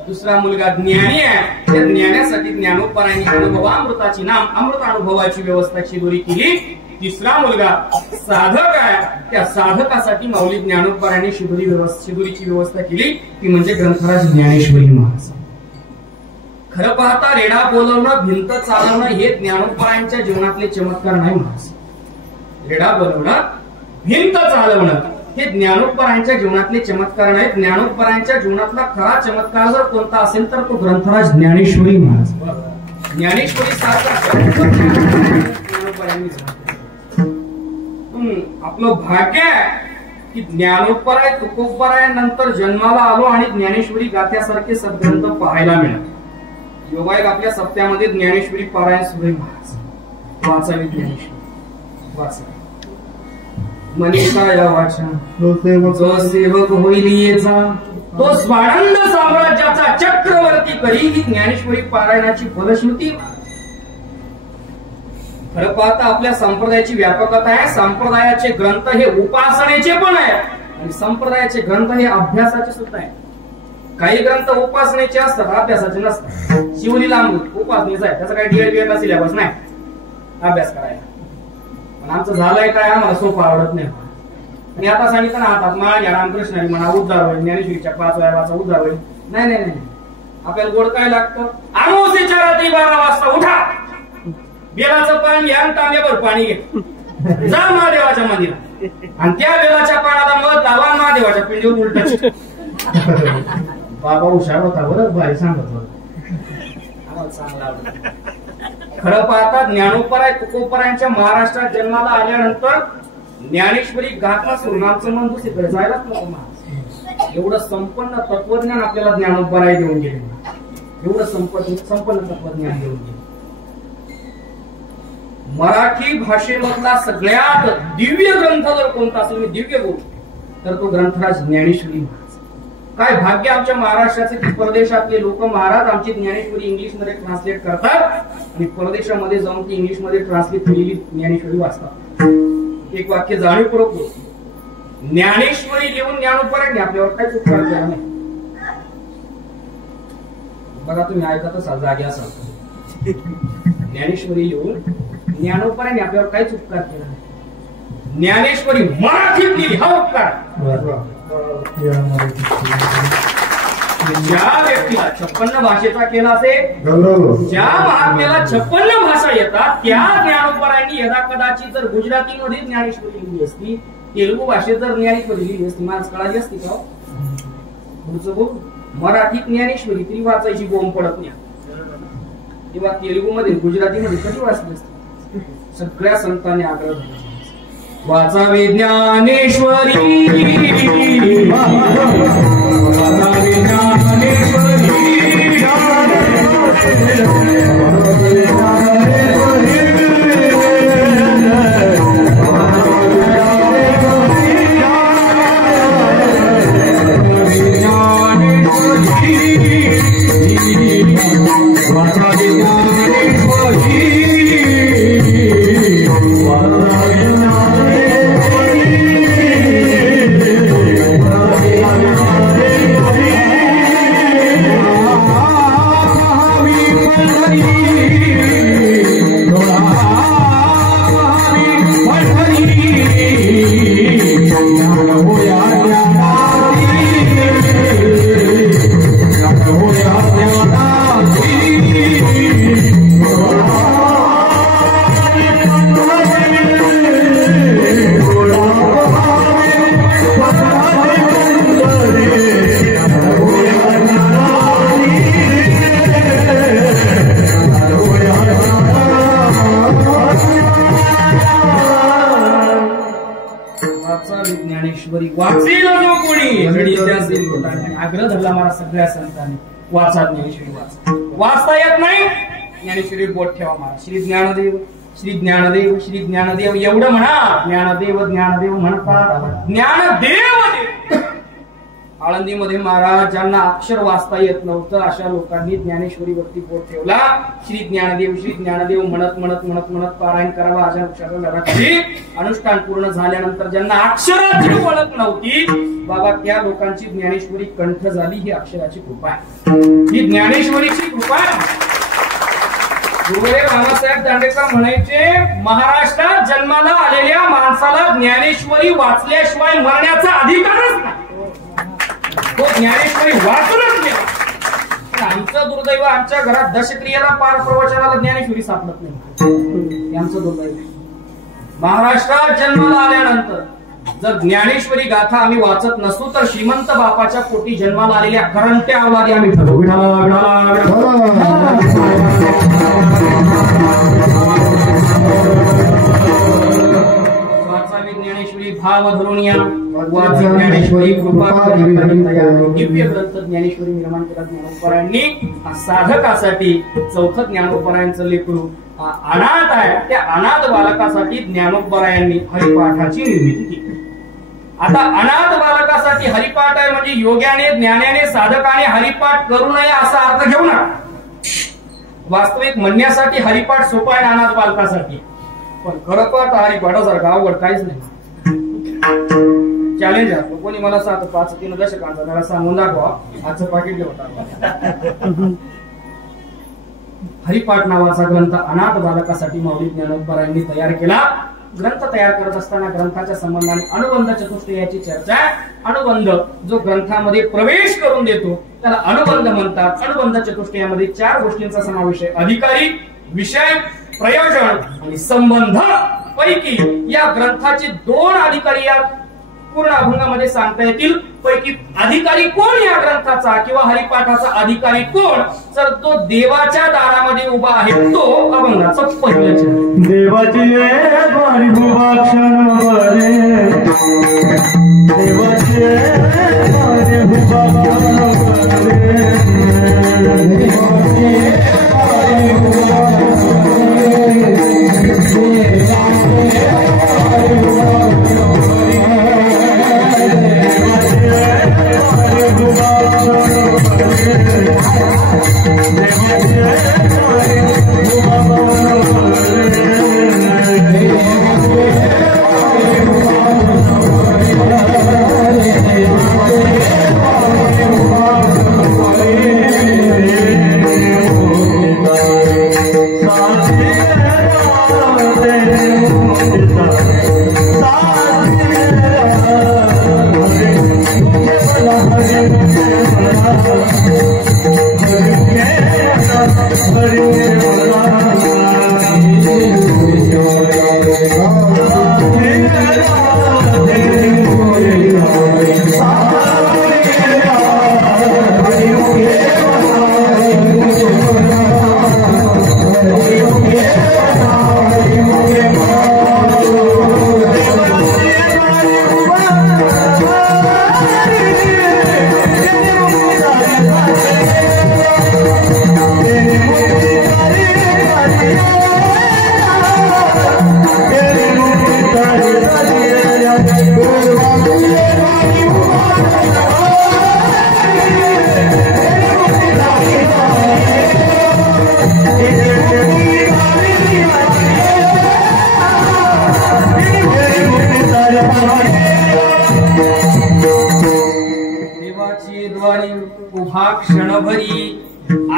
दुसरा मुलगा ज्ञानी आहे, त्या ज्ञानासाठी ज्ञानोबरायांनी अनुभवामृताची नाम अमृत अनुभवाची व्यवस्था शिदोरी केली. तिसरा मुलगा साधक आहे, त्या साधकासाठी माऊली ज्ञानोबरायांनी शिदोरीची व्यवस्था केली, ती म्हणजे ग्रंथराज ज्ञानेश्वरी महाराज. खरं पाहता रेडा बोलवणं, भिंत चालवणं हे ज्ञानोबरायांच्या जीवनातले चमत्कार नाही महाराज. रेडा बोलवणं, भिंत चालवणं हे ज्ञानोबरायांच्या जीवनातले चमत्कार नाही. ज्ञानोबरायांच्या जीवनातला खरा चमत्कार जर कोणता असेल तर तो ग्रंथराज ज्ञानेश्वरी महाराज. ज्ञानेश्वरी सारखा ज्ञानोबरायांनी आपलं भाग्य आहे की ज्ञानोबराय तुकोबराय नंतर जन्माला आलो आणि ज्ञानेश्वरी गाथ्यासारखे सद्ग्रंथ पाहायला मिळाले. योगायोग आपल्या सप्त्यामध्ये ज्ञानेश्वरी पारायण सुरू महाराज वाचावी, ज्ञानेश्वरी वाचावी. मनीषा या वाचा जो सेवक होईल येचा तो स्वानंद साम्राज्याचा चक्रवर्ती करी ही ज्ञानेश्वरी पारायणाची फलश्रुती. खरं पाहता आपल्या संप्रदायाची व्यापकता आहे. संप्रदायाचे ग्रंथ हे उपासनेचे पण आहे आणि संप्रदायाचे ग्रंथ हे अभ्यासाचे सुद्धा आहे. काही ग्रंथ उपासनेचे असतात, अभ्यासाचे नसतात. शिवलीलामृत उपासनेचा आहे, त्याचा काही डीएड सिलेबस नाही अभ्यास करायला. पण आमचं झालंय काय, आम्हाला सोपं आवडत नाही. आणि आता सांगितलं ना हातात माळ घ्या रामकृष्णाने म्हणा उद्धार होईल, ज्ञानेश्वरीच्या 5 वेळा वाचा उद्धार होईल. नाही नाही नाही, आपल्याला गोड काय लागतं, अमावस्येच्या रात्री 12 वाजता उठा, बेलाचं पाणी घ्या, तांब्यावर पाणी घ्या, जा महादेवाच्या मंदिरात आणि त्या बेलाच्या पाण्याला मध लावा, महादेवाच्या पिंडीवर उलटायचं. बाबा हुशार होता बरं, भारी सांगत होता, आम्हाला चांगला आवडत. खरं पाहता ज्ञानोपराय तुकोपरायांच्या महाराष्ट्रात जन्माला आल्यानंतर ज्ञानेश्वरी गाथा सोडून आमचं मन दुसरीकडे जायलाच नको. एवढं संपन्न तत्वज्ञान आपल्याला ज्ञानोपराय देऊन गेले, एवढं संपन्न तत्वज्ञान देऊन गेले. मराठी भाषेमधला सगळ्यात दिव्य ग्रंथ जर कोणता असेल, मी दिव्य बोलतो, तर तो ग्रंथराज ज्ञानेश्वरी. काय भाग्य आमच्या महाराष्ट्राचे की परदेशातले लोक महाराज आमची ज्ञानेश्वरी इंग्लिश मध्ये ट्रान्सलेट करतात आणि परदेशामध्ये जाऊन ती इंग्लिश मध्ये ट्रान्सलेट केलेली ज्ञानेश्वरी वाचतात. एक वाक्य जाणीवपूर्वक बोलतो, ज्ञानेश्वरी लिहून ज्ञानोपरायांनी आपल्यावर काहीच उपकार केला नाही. बघा तुम्ही ऐकत असाल, जागे असाल, ज्ञानेश्वरी लिहून ज्ञानोपरायांनी आपल्यावर काहीच उपकार केला नाही. ज्ञानेश्वरी मराठीत लिहिली, हा उपकार. ज्या व्यक्तीला 56 भाषेचा केला असेल, ज्या महात्म्याला 56 भाषा येतात, त्या ज्ञानोपरायांनी यदा कदाचित जर गुजरातीमध्ये ज्ञानेश्वरी लिहिली असती, तेलुगू भाषेत जर ज्ञानेश्वरी लिहिली असती, माणूस कळाली असती का? पुढचं बोल, मराठीत ज्ञानेश्वरी तरी वाचायची बोंब पडत नाही. तेव्हा तेलुगू मध्ये गुजरातीमध्ये कधी वाचली असते? सगळ्या संतांनी आग्रह धरला, वाचावे ज्ञानेश्वरी, वाचावे ज्ञानेश्वरी, आग्रह धरला मला सगळ्या संतांनी, वाचा ज्ञानेश्वरी, वाचता येत नाही ज्ञानेश्वरी बोट ठेवा मला. श्री ज्ञानदेव, श्री ज्ञानदेव, श्री ज्ञानदेव एवढं म्हणा. ज्ञानदेव ज्ञानदेव म्हणतात, ज्ञानदेव. आळंदीमध्ये महाराज ज्यांना अक्षर वाचता येत नव्हतं अशा लोकांनी ज्ञानेश्वरी वरती बोट ठेवला. श्री ज्ञानदेव म्हणत म्हणत म्हणत म्हणत पारायण करावा. अशा अक्षराची अनुष्ठान पूर्ण झाल्यानंतर ज्यांना अक्षराची ओळख नव्हती बाबा, त्या लोकांची ज्ञानेश्वरी कंठ झाली. ही अक्षराची कृपा आहे, ही ज्ञानेश्वरीची कृपा आहे. गुरुदेव रामासाहेब दांडेकर म्हणायचे, महाराष्ट्रात जन्माला आलेल्या माणसाला ज्ञानेश्वरी वाचल्याशिवाय मरण्याचा अधिकारच नाही. तो ज्ञानेश्वरी वाचूनच गेला. आमचं दुर्दैव, आमच्या घरात दशक्रियेला पार प्रवचनाला ज्ञानेश्वरी सापडत नाही. आमचं दुर्दैव. महाराष्ट्रात जन्माला आल्यानंतर जर ज्ञानेश्वरी गाथा आम्ही वाचत नसू तर श्रीमंत बापाच्या पोटी जन्माला आलेल्या करंट्या अवलादी आम्ही ठरवू. वाचावी ज्ञानेश्वरी भाव धरून या वाची ज्ञानेश्वरी कृपा दिव्य ग्रंथ ज्ञानेश्वरी निर्माण केला ज्ञानोबरायांनी. साधकासाठी चौथं ज्ञानोबरायांचं लेकरू अनाथ आहे, त्या अनाथ बालकासाठी ज्ञानोबरायांनी हरिपाठाची निर्मिती केली. आता अनाथ बालकासाठी हरिपाठ आहे म्हणजे योग्याने ज्ञानाने साधकाने हरिपाठ करू नये असा अर्थ घेऊ नका. वास्तविक म्हणण्यासाठी हरिपाठ सोपा आहे अनाथ बालकासाठी, पण खरं पाहता हरिपाठासारखं अवघड काहीच नाही. चॅलेंज आहे. कोणी मला 5-3 दशकांचा मला सांगून दाखवा, आजचं पाकिट घेऊन. हरिपाठ नावाचा ग्रंथ अनाथ बालकासाठी माऊली ज्ञानोबरायांनी तयार केला. ग्रंथ तयार करत असताना ग्रंथाच्या संबंधाने अनुबंध चतुष्टयाची चर्चा आहे. अनुबंध जो ग्रंथामध्ये प्रवेश करून देतो त्याला अनुबंध म्हणतात. अनुबंध चतुष्टयामध्ये 4 गोष्टींचा समावेश आहे: अधिकारी, विषय, प्रयोजन आणि संबंध. पैकी या ग्रंथाचे 2 अधिकारी या पूर्ण अभंगामध्ये सांगता येतील. पैकी अधिकारी कोण या ग्रंथाचा किंवा हरिपाठाचा अधिकारी कोण, तर तो देवाच्या दारामध्ये उभा आहे तो अभंगाचा पहिलं. देवाची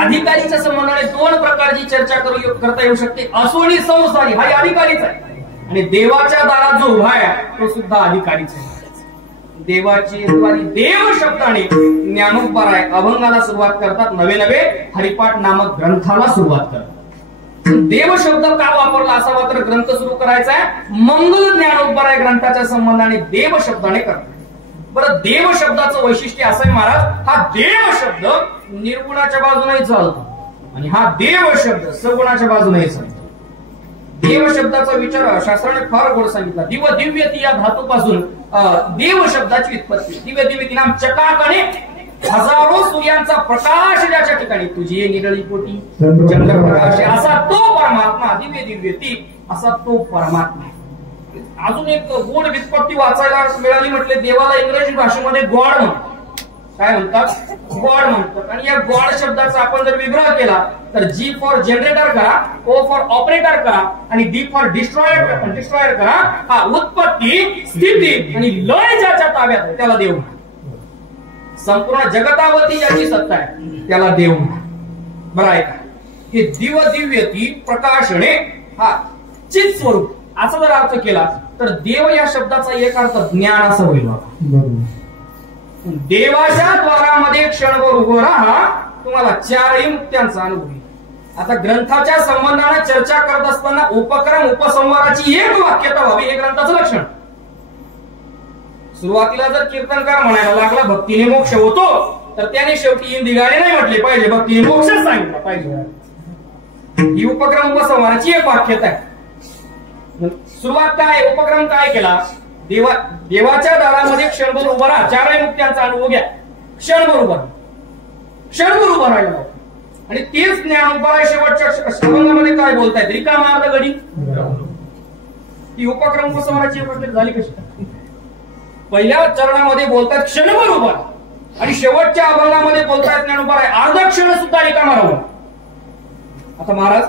अधिकारीच्या संबंधाने 2 प्रकारची चर्चा करता येऊ शकते. असोनी संसारी हा अधिकारीच आहे आणि देवाच्या दारात जो उभा आहे तो सुद्धा अधिकारीच आहे. देवाची द्वारी देव शब्दाने ज्ञानोबराय अभंगाला सुरुवात करतात. नवे हरिपाठ नामक ग्रंथाला सुरुवात करतात. देव शब्द का वापरला असा मात्र ग्रंथ सुरू करायचा आहे. मंगल ज्ञानोबराय ग्रंथाच्या संबंधाने देव शब्दाने करतात. बरं, देव शब्दाचं वैशिष्ट्य असं आहे महाराज, हा देव शब्द निर्गुणाच्या बाजूनेही चालतो आणि हा देव शब्द सगुणाच्या बाजूनेही चालतो. देव शब्दाचा विचार शास्त्राने फार गोड सांगितला. दिव दिव्यती या धातूपासून देव शब्दाची उत्पत्ती. दिव्य दिव्यती नाम चकाकणे हजारो सूर्यांचा प्रकाश ज्याच्या ठिकाणी तुझी निरळी पोटी चंद्रप्रकाश असा तो परमात्मा. दिव्य दिव्यती असा तो परमात्मा. अजून एक गोड व्युत्पत्ती वाचायला मिळाली. म्हटले देवाला इंग्रजी भाषेमध्ये गॉड म्हणतात. काय म्हणतात? गॉड म्हणतात. आणि या गॉड शब्दाचा आपण जर विग्रह केला तर जी फॉर जनरेटर करा, ओ फॉर ऑपरेटर करा आणि डी फॉर डिस्ट्रॉयर करा. हा उत्पत्ती, स्थिती आणि लय ज्याच्या ताब्यात आहे त्याला देव म्हणा. संपूर्ण जगतावती ज्याची सत्ता आहे त्याला देव म्हणा. बरं आहे का? हे दिव दिव्यती प्रकाशने हा चित स्वरूप असा जर अर्थ केला तर देव या शब्दाचा एक अर्थ ज्ञान असं होईल. देवाच्या द्वारामध्ये क्षणभर उभं राहा, तुम्हाला 4ही मुक्त्यांचा अनुभव येईल. आता ग्रंथाच्या संबंधाने चर्चा करत असताना उपक्रम उपसंहाराची एक वाक्यता व्हावी हे ग्रंथाचं लक्षण. सुरुवातीला जर कीर्तनकार म्हणायला लागला भक्तीने मोक्ष होतो तर त्याने शेवटी हिंदी गाणे नाही म्हटले पाहिजे, भक्तीने मोक्षच सांगितलं पाहिजे. ही उपक्रम उपसंहाराची एक वाक्यता आहे. सुरुवात काय, उपक्रम काय केला? देवाच्या दारामध्ये क्षणभर उभा राहा. चारही मुक्त्यांचा अनुभव घ्या. क्षणभर उभा राहिला आणि तेच ज्ञान उभा आहे. शेवटच्या अभंगामध्ये काय बोलतायत? रिकामा अर्ध गडी. ती उपक्रम उपसंहाराची गोष्ट झाली कशी? पहिल्या चरणामध्ये बोलतात क्षणभर उभा आणि शेवटच्या अभंगामध्ये बोलतायत ज्ञान उभा आहे अर्ध क्षण सुद्धा रिकामा राहू. आता महाराज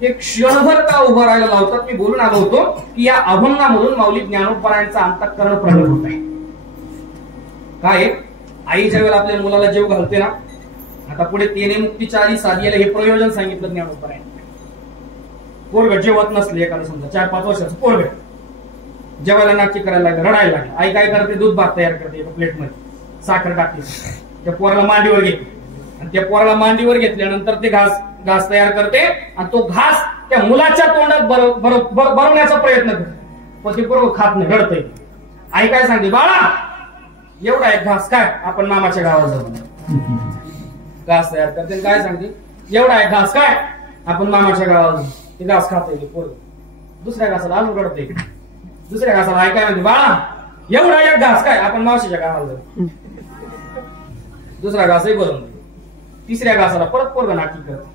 हे क्षणभर का उभा राहायला लावतात? मी बोलून आलो होतो की या अभंगामधून माऊली ज्ञानोबरायांचा अंतःकरण प्रगट होत आहे. काय आई ज्या वेळेला आपल्या मुलाला जेव घालते ना, आता पुढे तेने मुक्तीच्या आधी साधीला हे प्रयोजन सांगितलं ज्ञानोबरायांनी. पोरग जेवत नसले, एखादं समजा 4-5 वर्षाचं पोरग जेवायला नाटकी करायला लागलं, रडायला लागलं. आई काय करते? दूध भात तयार करते एका प्लेटमध्ये, साखर टाकते, त्या पोराला मांडीवर घेते आणि त्या पोराला मांडीवर घेतल्यानंतर ते घास तयार करते आणि तो घास त्या मुलाच्या तोंडात भरवण्याचा प्रयत्न करते. पण ते पोरग खात नाही, रडतंय. आई काय सांगते? बाळा एवढा एक घास काय, आपण मामाच्या गावात जाऊ. घास तयार करते. काय सांगते? एवढा एक घास काय, आपण मामाच्या गावात जाऊ. ते घास खात पोरग. दुसऱ्या घासाला अजून रडतंय. दुसऱ्या घासाला आई काय म्हणते? बाळा एवढा एक घास काय, आपण मावशीच्या गावाला जाऊ. दुसरा घासही भरून दे. तिसऱ्या घासाला परत पोरग नाटकी करते.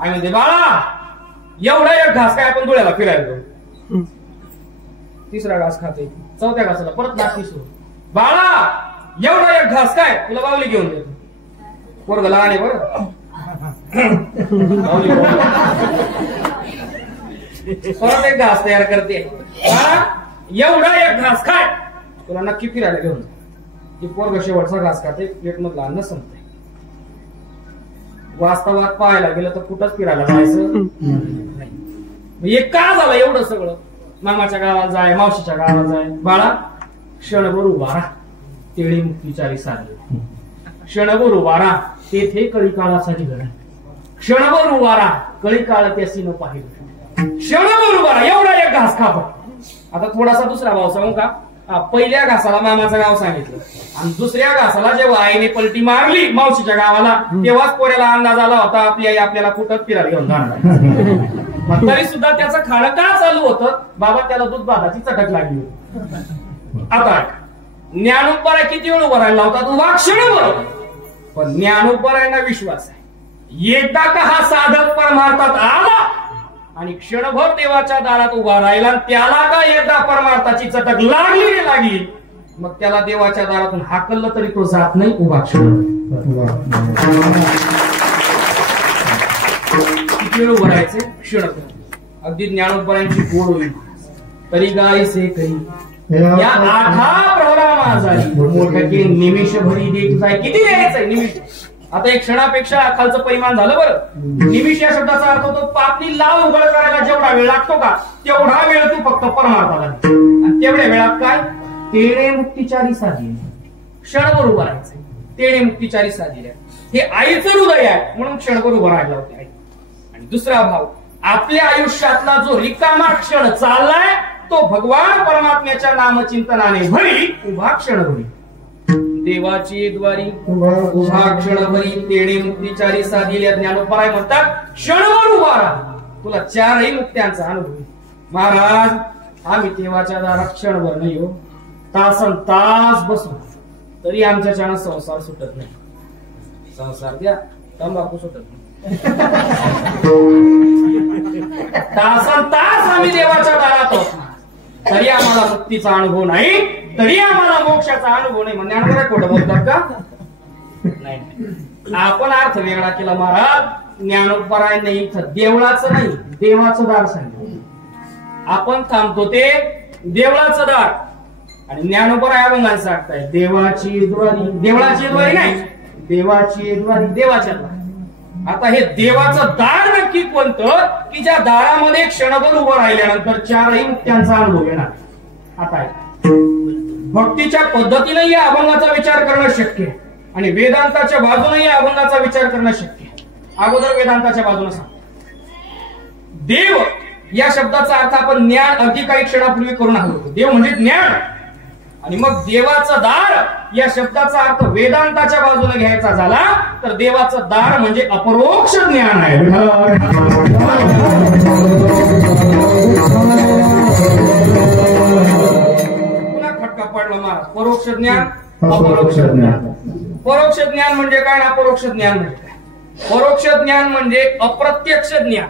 आई म्हणते बाळा एवढा एक घास काय, आपण धुळ्याला फिरायला जाऊ. तिसरा घास खाते. चौथ्या घासाला परत नाटकी सुरू. बाळा एवढा एक घास काय, तुला बावली घेऊन देतो. पोरग लहान आहे बरं. परत एक घास तयार करते. बाळा एवढा एक घास काय, तुला नक्की फिरायला घेऊन जा. ती पोरग शेवटचा घास खाते. प्लेट मधलं अन्न संपते. वास्तवात पाहायला गेलं तर कुठंच फिरायला जायचं नाही. एक का झालं एवढं सगळं? मामाच्या गावाला जाय, मावशीच्या गावाला जाय. बाळा क्षणभर उभा राहा, तेळी मुक्तीचारी साधली. क्षणभर उभा राहा, तेथे कळी काळासाठी घडा. क्षणभर उभा राहा, कळी काळ त्यासी न पाहिलं. क्षणभर उभा राहा, एवढा एक घास खा. आता थोडासा दुसरा भाव सांगू का? पहिल्या घासाला मामाचं गाव सांगितलं आणि दुसऱ्या घासाला जेव्हा आईने पलटी मारली मावशीच्या गावाला, तेव्हाच पोऱ्याला अंदाज आला होता आपली आई आपल्याला कुठंच फिरायला घेऊन जाणार. तरी सुद्धा त्याचं खाणं का चालू होतं? बाबा त्याला दूध भाताची चटक लागली होती. आता ज्ञानोबराय किती वेळ उभं राहायला लावतात? उभा क्षणभर. पण ज्ञानोबरायांना विश्वास आहे, एकदा का हा साधक परमार्थात आला आणि क्षणभर देवाच्या दारात उभा राहिला, त्याला का एकदा परमार्थाची चटक लागली, मग त्याला देवाच्या दारातून हाकललं तरी तो जात नाही. उभा क्षण. किती वेळ उभं राहायचे? क्षणभर. अगदी ज्ञानोबरायांची गोड होईल. तरी गायसे काही या आठा प्रवरा माझा निमिष भरी देत जाय. किती द्यायचंय निमिष? आता एक क्षणापेक्षा खालचं परिमाण झालं बरं. निमिष या शब्दाचा अर्थ होतो पापणी लाल उघड करायला जेवढा वेळ लागतो का, तेवढा वेळ तू फक्त परमार्थाला. आणि तेवढ्या वेळात काय? तेणे मुक्तीचारी साधी. क्षणभर उभं राहायचंय. तेणे मुक्तीचारी साधी. हे आईचं हृदय आहे म्हणून क्षणभर उभं राहायला होते आई. आणि दुसरा भाव, आपल्या आयुष्यातला जो रिकामा क्षण चाललाय तो भगवान परमात्म्याच्या नामचिंतनाने भरी उभा क्षण भरी. देवाची द्वारी उभा क्षणभरी तेणे मुक्तीचारी साधिल्या. ज्ञानोबराय म्हणतात क्षणभर उभा राहा, तुला चारही मुक्त्यांचा अनुभव. महाराज आम्ही देवाच्या दारात क्षणभर नाही हो, तासन तास बसू तरी आमच्याच्यानं संसार सुटत नाही. संसार द्या, तंबाखू सुटत नाही. तासन तास आम्ही देवाच्या दारात आहोत तरी आम्हाला मुक्तीचा अनुभव नाही, तरी आम्हाला मोक्षाचा अनुभव नाही. म्हणजे खोटं बोलतात का? नाही. आपण अर्थ वेगळा केला महाराज. ज्ञानोबरायांनी इथं देवळाचं नाही देवाचं दार सांगितलं. आपण थांबतो ते देवळाचं दार आणि ज्ञानोबराय अभंगात सांगताय देवाची द्वारी. देवळाची द्वारी नाही, देवाची द्वारी, देवाच्या दार. आता हे देवाचं दार नक्की कोणतं की ज्या दारामध्ये क्षणभर उभं राहिल्यानंतर चारही मुक्त्यांचा अनुभव येणार. आता भक्तीच्या पद्धतीने या अभंगाचा विचार करणं शक्य आहे आणि वेदांताच्या बाजूने या अभंगाचा विचार करणं शक्य आहे. अगोदर वेदांताच्या बाजूने सांग. देव या शब्दाचा अर्थ आपण ज्ञान अगदी काही क्षणापूर्वी करून आलो. देव म्हणजे ज्ञान आणि मग देवाचं दार या शब्दाचा अर्थ वेदांताच्या बाजूने घ्यायचा झाला तर देवाचं दार म्हणजे अपरोक्ष ज्ञान आहे. महाराज. परोक्ष ज्ञान, अपरोक्ष ज्ञान. परोक्ष ज्ञान म्हणजे काय, अपरोक्ष ज्ञान म्हणजे काय? परोक्ष ज्ञान म्हणजे अप्रत्यक्ष ज्ञान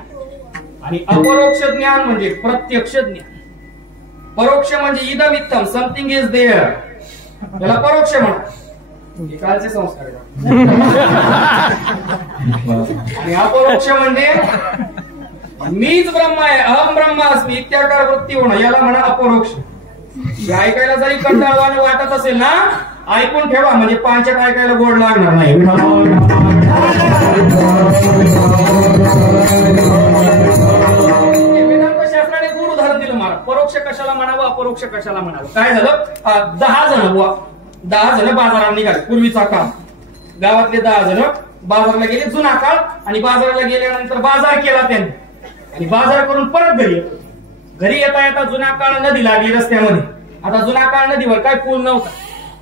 आणि अपरोक्ष ज्ञान म्हणजे प्रत्यक्ष ज्ञान. परोक्ष म्हणजे इदम इत्थम, समथिंग इज देअर, त्याला परोक्ष म्हणतात. कालचे संस्कार आणि अपरोक्ष म्हणजे मीच ब्रह्म आहे, अहम ब्रह्मास्मी इत्याकार वृत्ती होणं, याला म्हणा अपरोक्ष. ऐकायला जरी कंटाळवाणं वाटत असेल ना, ऐकून ठेवा, म्हणजे पांचट ऐकायला गोड लागणार नाही. वेदांत शास्त्राने गुण उदाहरण दिलं मला. परोक्ष कशाला म्हणावं, अपरोक्ष कशाला म्हणावं. काय झालं, 10 जण बाजारात निघाले. पूर्वीचा काळ, गावातले 10 जण बाजारला गेले. जुना काळ. आणि बाजाराला गेल्यानंतर बाजार केला त्यांनी आणि बाजार करून परत घरी येता येता जुन्या काळ नदी लागली रस्त्यामध्ये. आता जुन्या काळ नदीवर काय पूल नव्हता.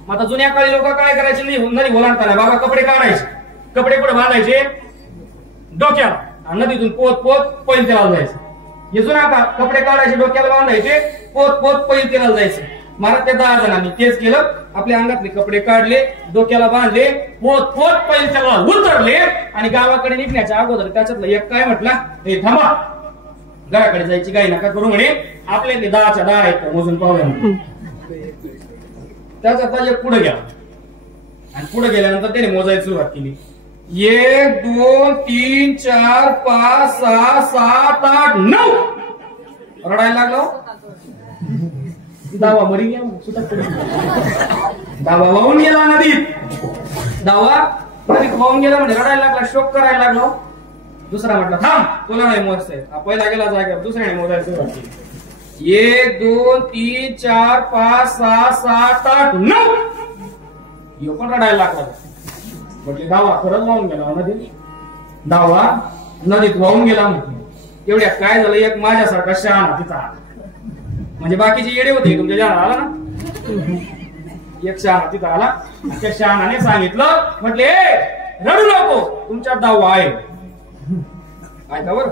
मग आता जुन्या काळी लोक काय करायचे, नदी ओलांडताना बाबा कपडे काढायचे, कपडे पुढे बांधायचे डोक्याला, नदीतून पोत पोत पैल तेलाला जायचं. हे जुना काळ, कपडे काढायचे डोक्याला बांधायचे, पोत पोत पैल तेलाला जायचं. महाराज त्या 10 जणांनी तेच केलं. आपल्या अंगातले कपडे काढले, डोक्याला बांधले, पोत पोत पैल तेलाला उतरले आणि गावाकडे निघण्याच्या अगोदर त्याच्यातलं एक काय म्हटला, हे थांबा, घराकडे जायची काही नका करू म्हणे, आपल्याकडे 10च्या 10 आहेत मोजून पाहूया. त्याचा पाहिजे पुढे गेला आणि पुढे गेल्यानंतर त्याने मोजायला सुरुवात केली. 1 2 3 4 5 6 7 8 9. रडायला लागलो. दावा मरी गया, दावा वाहून गेला नदीत. दावा नदीत वाहून गेला म्हणजे रडायला लागला, शोक करायला लागलो. दुसरा म्हटला थांब, तुला नाही मोजतंय. पहिला गेला जागेवर, दुसऱ्याने मोजायला सुरुवात केली. 1 2 3 4 5 6 7 8 9. यो पण रडायला लागला. म्हटले दावा खरंच वाहून गेला नदीत. दावा नदीत वाहून गेला म्हटलं. एवढ्या काय झालं, एक माझ्यासारखा शहाणा तिचा, म्हणजे बाकीचे येडे होते, तुमच्या जाणार आला ना, एक शहाणा तिथं आला. त्या शहाणाने सांगितलं, म्हटले रडू नको, तुमच्यात दावा आहे. ऐका बरं,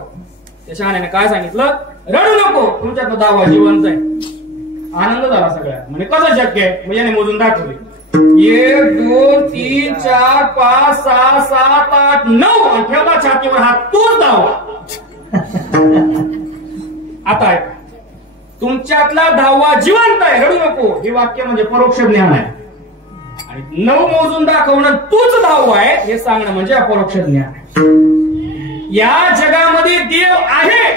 त्या शहाण्याने काय सांगितलं, रडू नको, तुमच्यात दावा जिवंत आहे. आनंद झाला सगळ्या. म्हणजे कसं शक्य आहे, म्हणजे याने मोजून दाखवले. 1 2 3 4 5 6 7 8 9 आणि ठेवला छातीवर हात, तोच दावा. आता ऐका, तुमच्यातला दावा जिवंत आहे, रडू नको, हे वाक्य म्हणजे परोक्ष ज्ञान आहे. आणि 9 मोजून दाखवणं, तूच दावा आहे हे सांगणं म्हणजे अपरोक्ष ज्ञान आहे. या जगामध्ये देव आहे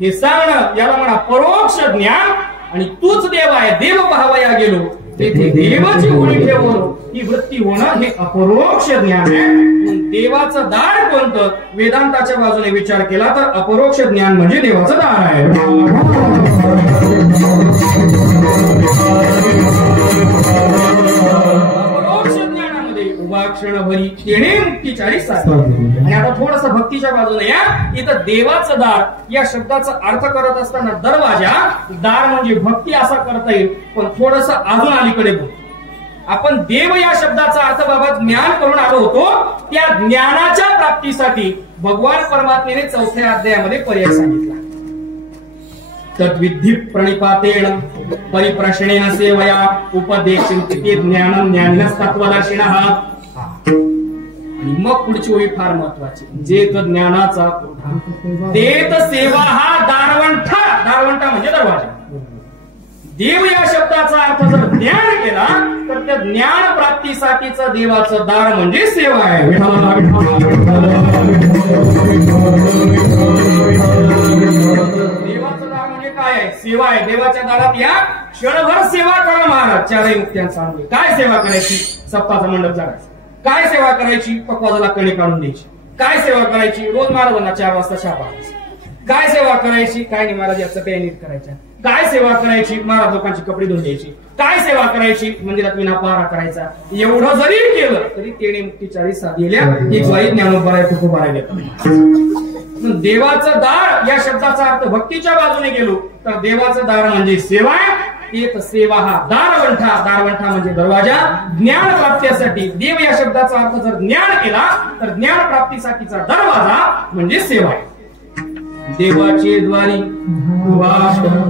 हे सांगणं, याला म्हणा परोक्ष ज्ञान. आणि तूच देव आहे, देव पाहावया गेलो, तेथे देवाची ओळी ठेवलो, ही वृत्ती होणं हे अपरोक्ष ज्ञान आहे. देवाचं दार कोणतं, वेदांताच्या बाजूने विचार केला तर अपरोक्ष ज्ञान म्हणजे देवाचं दार आहे. अपरोक्ष ज्ञानामध्ये उभा क्षणभरी तेणे मुक्तीचारी साधे. आणि आता थोडस भक्तीच्या बाजूने या. इथं देवाचं दार या शब्दाचा अर्थ करत असताना दरवाजा, दार म्हणजे भक्ती असा करता येईल, पण थोडस अजून अलीकडे बोल. आपण देव या शब्दाचा अर्थ बाबा ज्ञान करून आलो होतो. त्या ज्ञानाच्या प्राप्तीसाठी भगवान परमात्मेने 4थ्या अध्यायामध्ये पर्याय सांगितला. तद्विधी प्रणिपातेन परिप्रश्नेन सेवया उपदेशिते ज्ञानं ज्ञानिनस्तत्वदर्शिनः. आणि मग पुढची ओळी फार महत्वाची, जेत ज्ञानाचा देत सेवा हा दारवंठा. दारवंठा म्हणजे दरवाजा. देव या शब्दाचा अर्थ जर ज्ञान केला तर त्या ज्ञान प्राप्तीसाठीचं देवाचं दार म्हणजे सेवा आहे. देवाचं दार म्हणजे काय आहे, सेवा आहे. देवाच्या दारात या क्षणभर सेवा करा महाराज. 4 मुक्त्यांचा अनुभव. काय सेवा करायची, सप्ताहाचा मंडप जागायचा. काय सेवा करायची, पक्वाजाला कणी काढून द्यायची. काय सेवा करायची, रोज महाराजांना 4 वाजता चहा पाहायची. काय सेवा करायची, काय नाही महाराज याचं काही नीट करायच्या. काय सेवा करायची, महाराज लोकांची कपडे धुवून द्यायची. काय सेवा करायची, मंदिरात विनापारा करायचा. एवढं जरी केलं तरी तेणे मुक्तीचारी साधलेल्या एक वाईट ज्ञानोबा तुकोबारा घेतात. देवाचं दार या शब्दाचा अर्थ भक्तीच्या बाजूने गेलो तर देवाचं दार म्हणजे सेवा आहे. एक सेवा हा दारवंठा. दारवंठा म्हणजे दरवाजा. ज्ञान प्राप्तीसाठी देव या शब्दाचा अर्थ जर ज्ञान केला तर ज्ञान प्राप्तीसाठीचा दरवाजा म्हणजे सेवा आहे. देवाचे द्वारी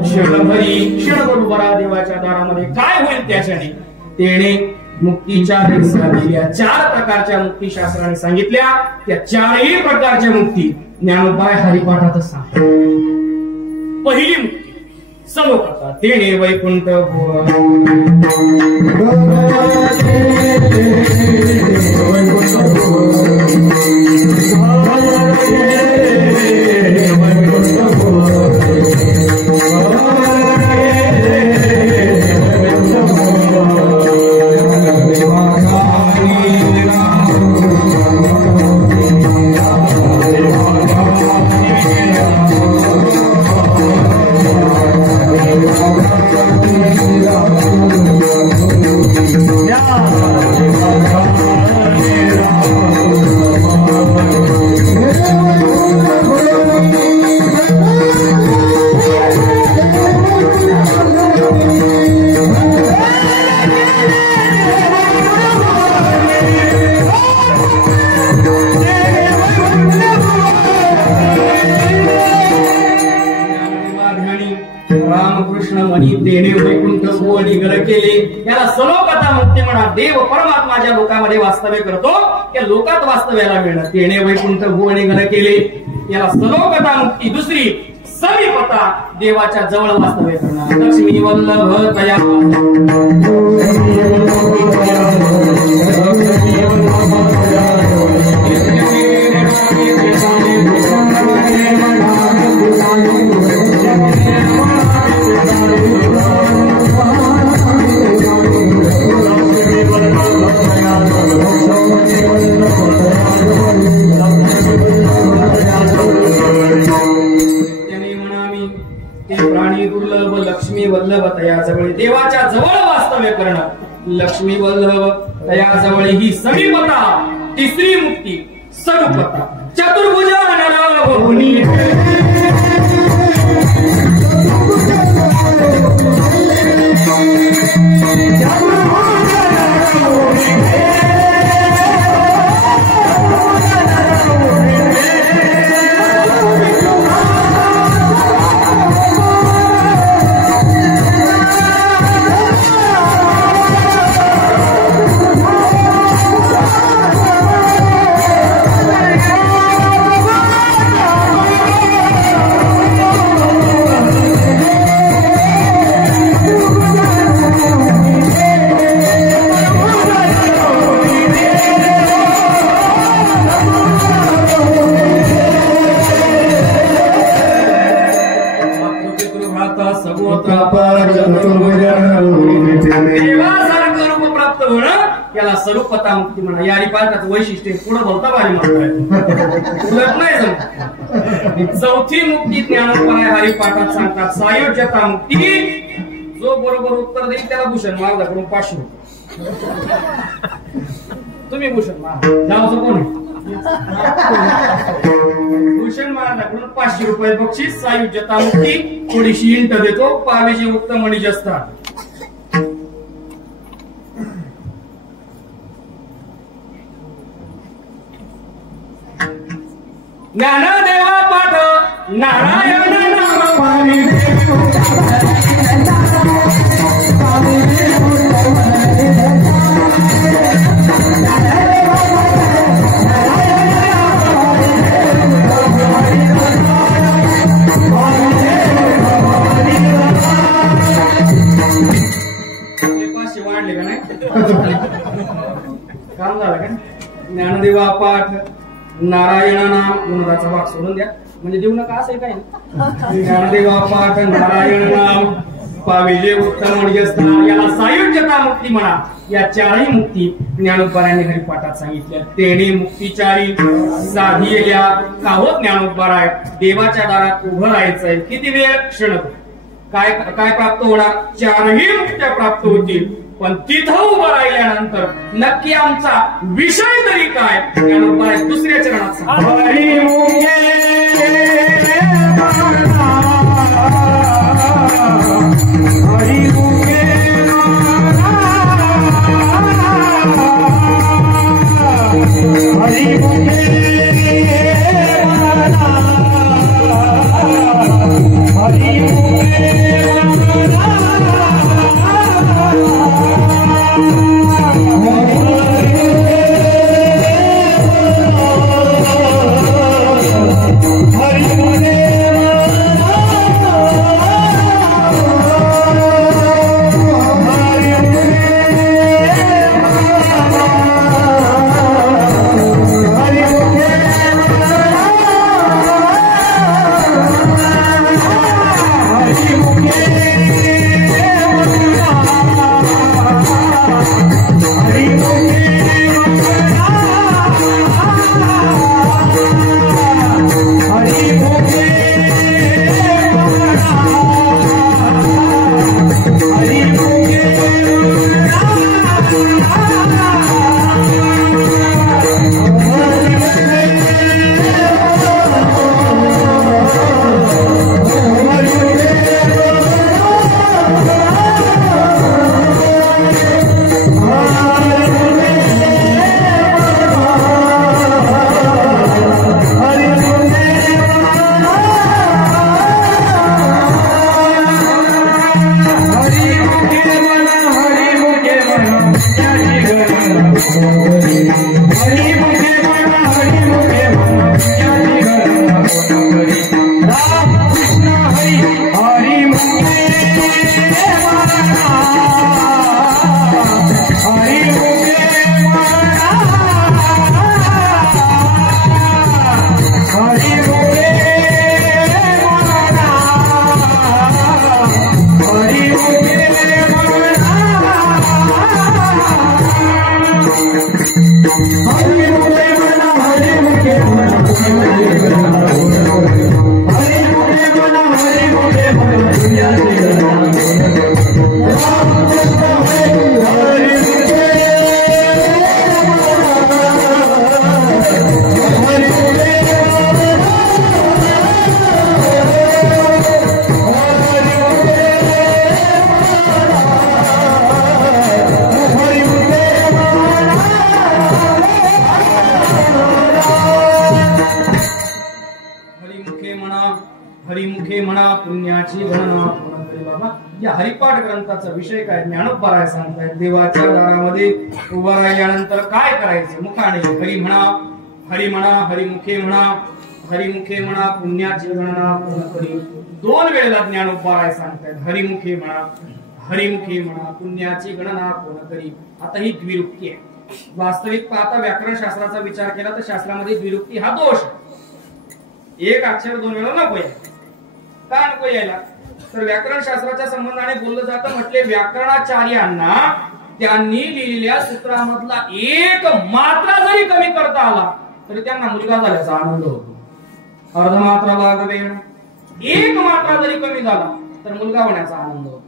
क्षणभर उभा देवाच्या दारामध्ये काय होईल त्याच्याने तेने मुक्तीच्या दिल्या 4 प्रकारच्या मुक्ती शास्त्राने सांगितल्या. त्या 4ही प्रकारच्या मुक्ती ज्ञानोबाय हरिपाठातच सांगतात. पहिली मुक्ती सलोकता तेने वैकुंठ रामकृष्ण मनी तेने वैकुंठ भुवनी घर केले. याला सलोकता मुक्ती म्हणा. देव परमात्मा ज्या लोकांमध्ये वास्तव्य करतो त्या लोकात वास्तव्याला मिळणं. तेने वैकुंठ भुवनी घर केले याला सलोकता मुक्ती. दुसरी समीपता देवाच्या जवळ वास्तव्य करणं. लक्ष्मी वल्लभ तया प्राणी दुर्लभ लक्ष्मी वल्लभ तया जवळ देवाच्या जवळ वास्तव्य करणं. लक्ष्मी वल्लभ तया जवळ ही समीपता. तिसरी मुक्ती स्वरूपता. चतुर्भुजा नरभुवनी देवासारखं रूप प्राप्त होणं याला स्वरूपता मुक्ती म्हणा. या हरिपाठाचं वैशिष्ट्य पुढे बोलता भारी म्हणतात नाही जमत. चौथी मुक्ती ज्ञानोबा हरिपाठात सांगतात सायुज्यता मुक्ती. जो बरोबर उत्तर देईल त्याला भूषण महाराजाकडून 500 रुपये. तुम्ही भूषण महाराज कोण भूषण महाराजाकडून 500 रुपये बक्षीस. सायुज्यता मुक्ती. थोडीशी इंट देतो. पावेचे मुक्त मणी असतात. ज्ञानदेवा पाठ नारायण नाम पाणी वाढले का नाही काम झालं का. ज्ञानदेवा पाठ नारायण नाम गुणराचा भाग सोडून द्या म्हणजे देऊ नका असं काही. ज्ञानदेवा पाठ नारायण नाम पाविले उत्तम याला सायुज्यता मुक्ती म्हणा. या 4ही मुक्ती ज्ञानोबारायांनी हरिपाठात सांगितल्या. तेने मुक्तीचारी साधिल्या काहो ज्ञानोबाराय. देवाच्या दारात उभं राहायचंय. किती वेळ क्षण. काय काय प्राप्त होणार. 4ही मुक्त्या प्राप्त होतील. पण तिथं उभं राहिल्यानंतर नक्की आमचा विषय तरी काय ज्ञानोबा दुसऱ्या चरणात हरि हरिमुखे म्हणा पुण्याची गणना बाबा. या हरिपाठ ग्रंथाचा विषय काय? ज्ञानोबराय सांगतायत. देवाच्या दारामध्ये उभा राहिल्यानंतर काय करायचं? मुखाने हरी म्हणा, हरी म्हणा, हरिमुखे म्हणा, हरिमुखे म्हणा पुण्याची गणना करी. 2 वेळेला ज्ञानोबराय सांगतायत. हरिमुखे म्हणा, हरिमुखे म्हणा पुण्याची गणना कोण करी. आता ही द्विरुक्ती आहे. वास्तविक पाहता व्याकरण शास्त्राचा विचार केला तर शास्त्रामध्ये द्विरुक्ती हा दोष आहे. एक अक्षर 2 वेळा नको यायला. का नको यायला? तर व्याकरण शास्त्राच्या संबंधाने बोललं जातं. म्हटले व्याकरणाचार्यांना त्यांनी लिहिलेल्या सूत्रामधला एक मात्रा जरी कमी करता आला तरी त्यांना मुलगा झाल्याचा आनंद होतो. अर्धमात्रा लागवेण, एक मात्रा जरी कमी झाला तर मुलगा होण्याचा आनंद होतो.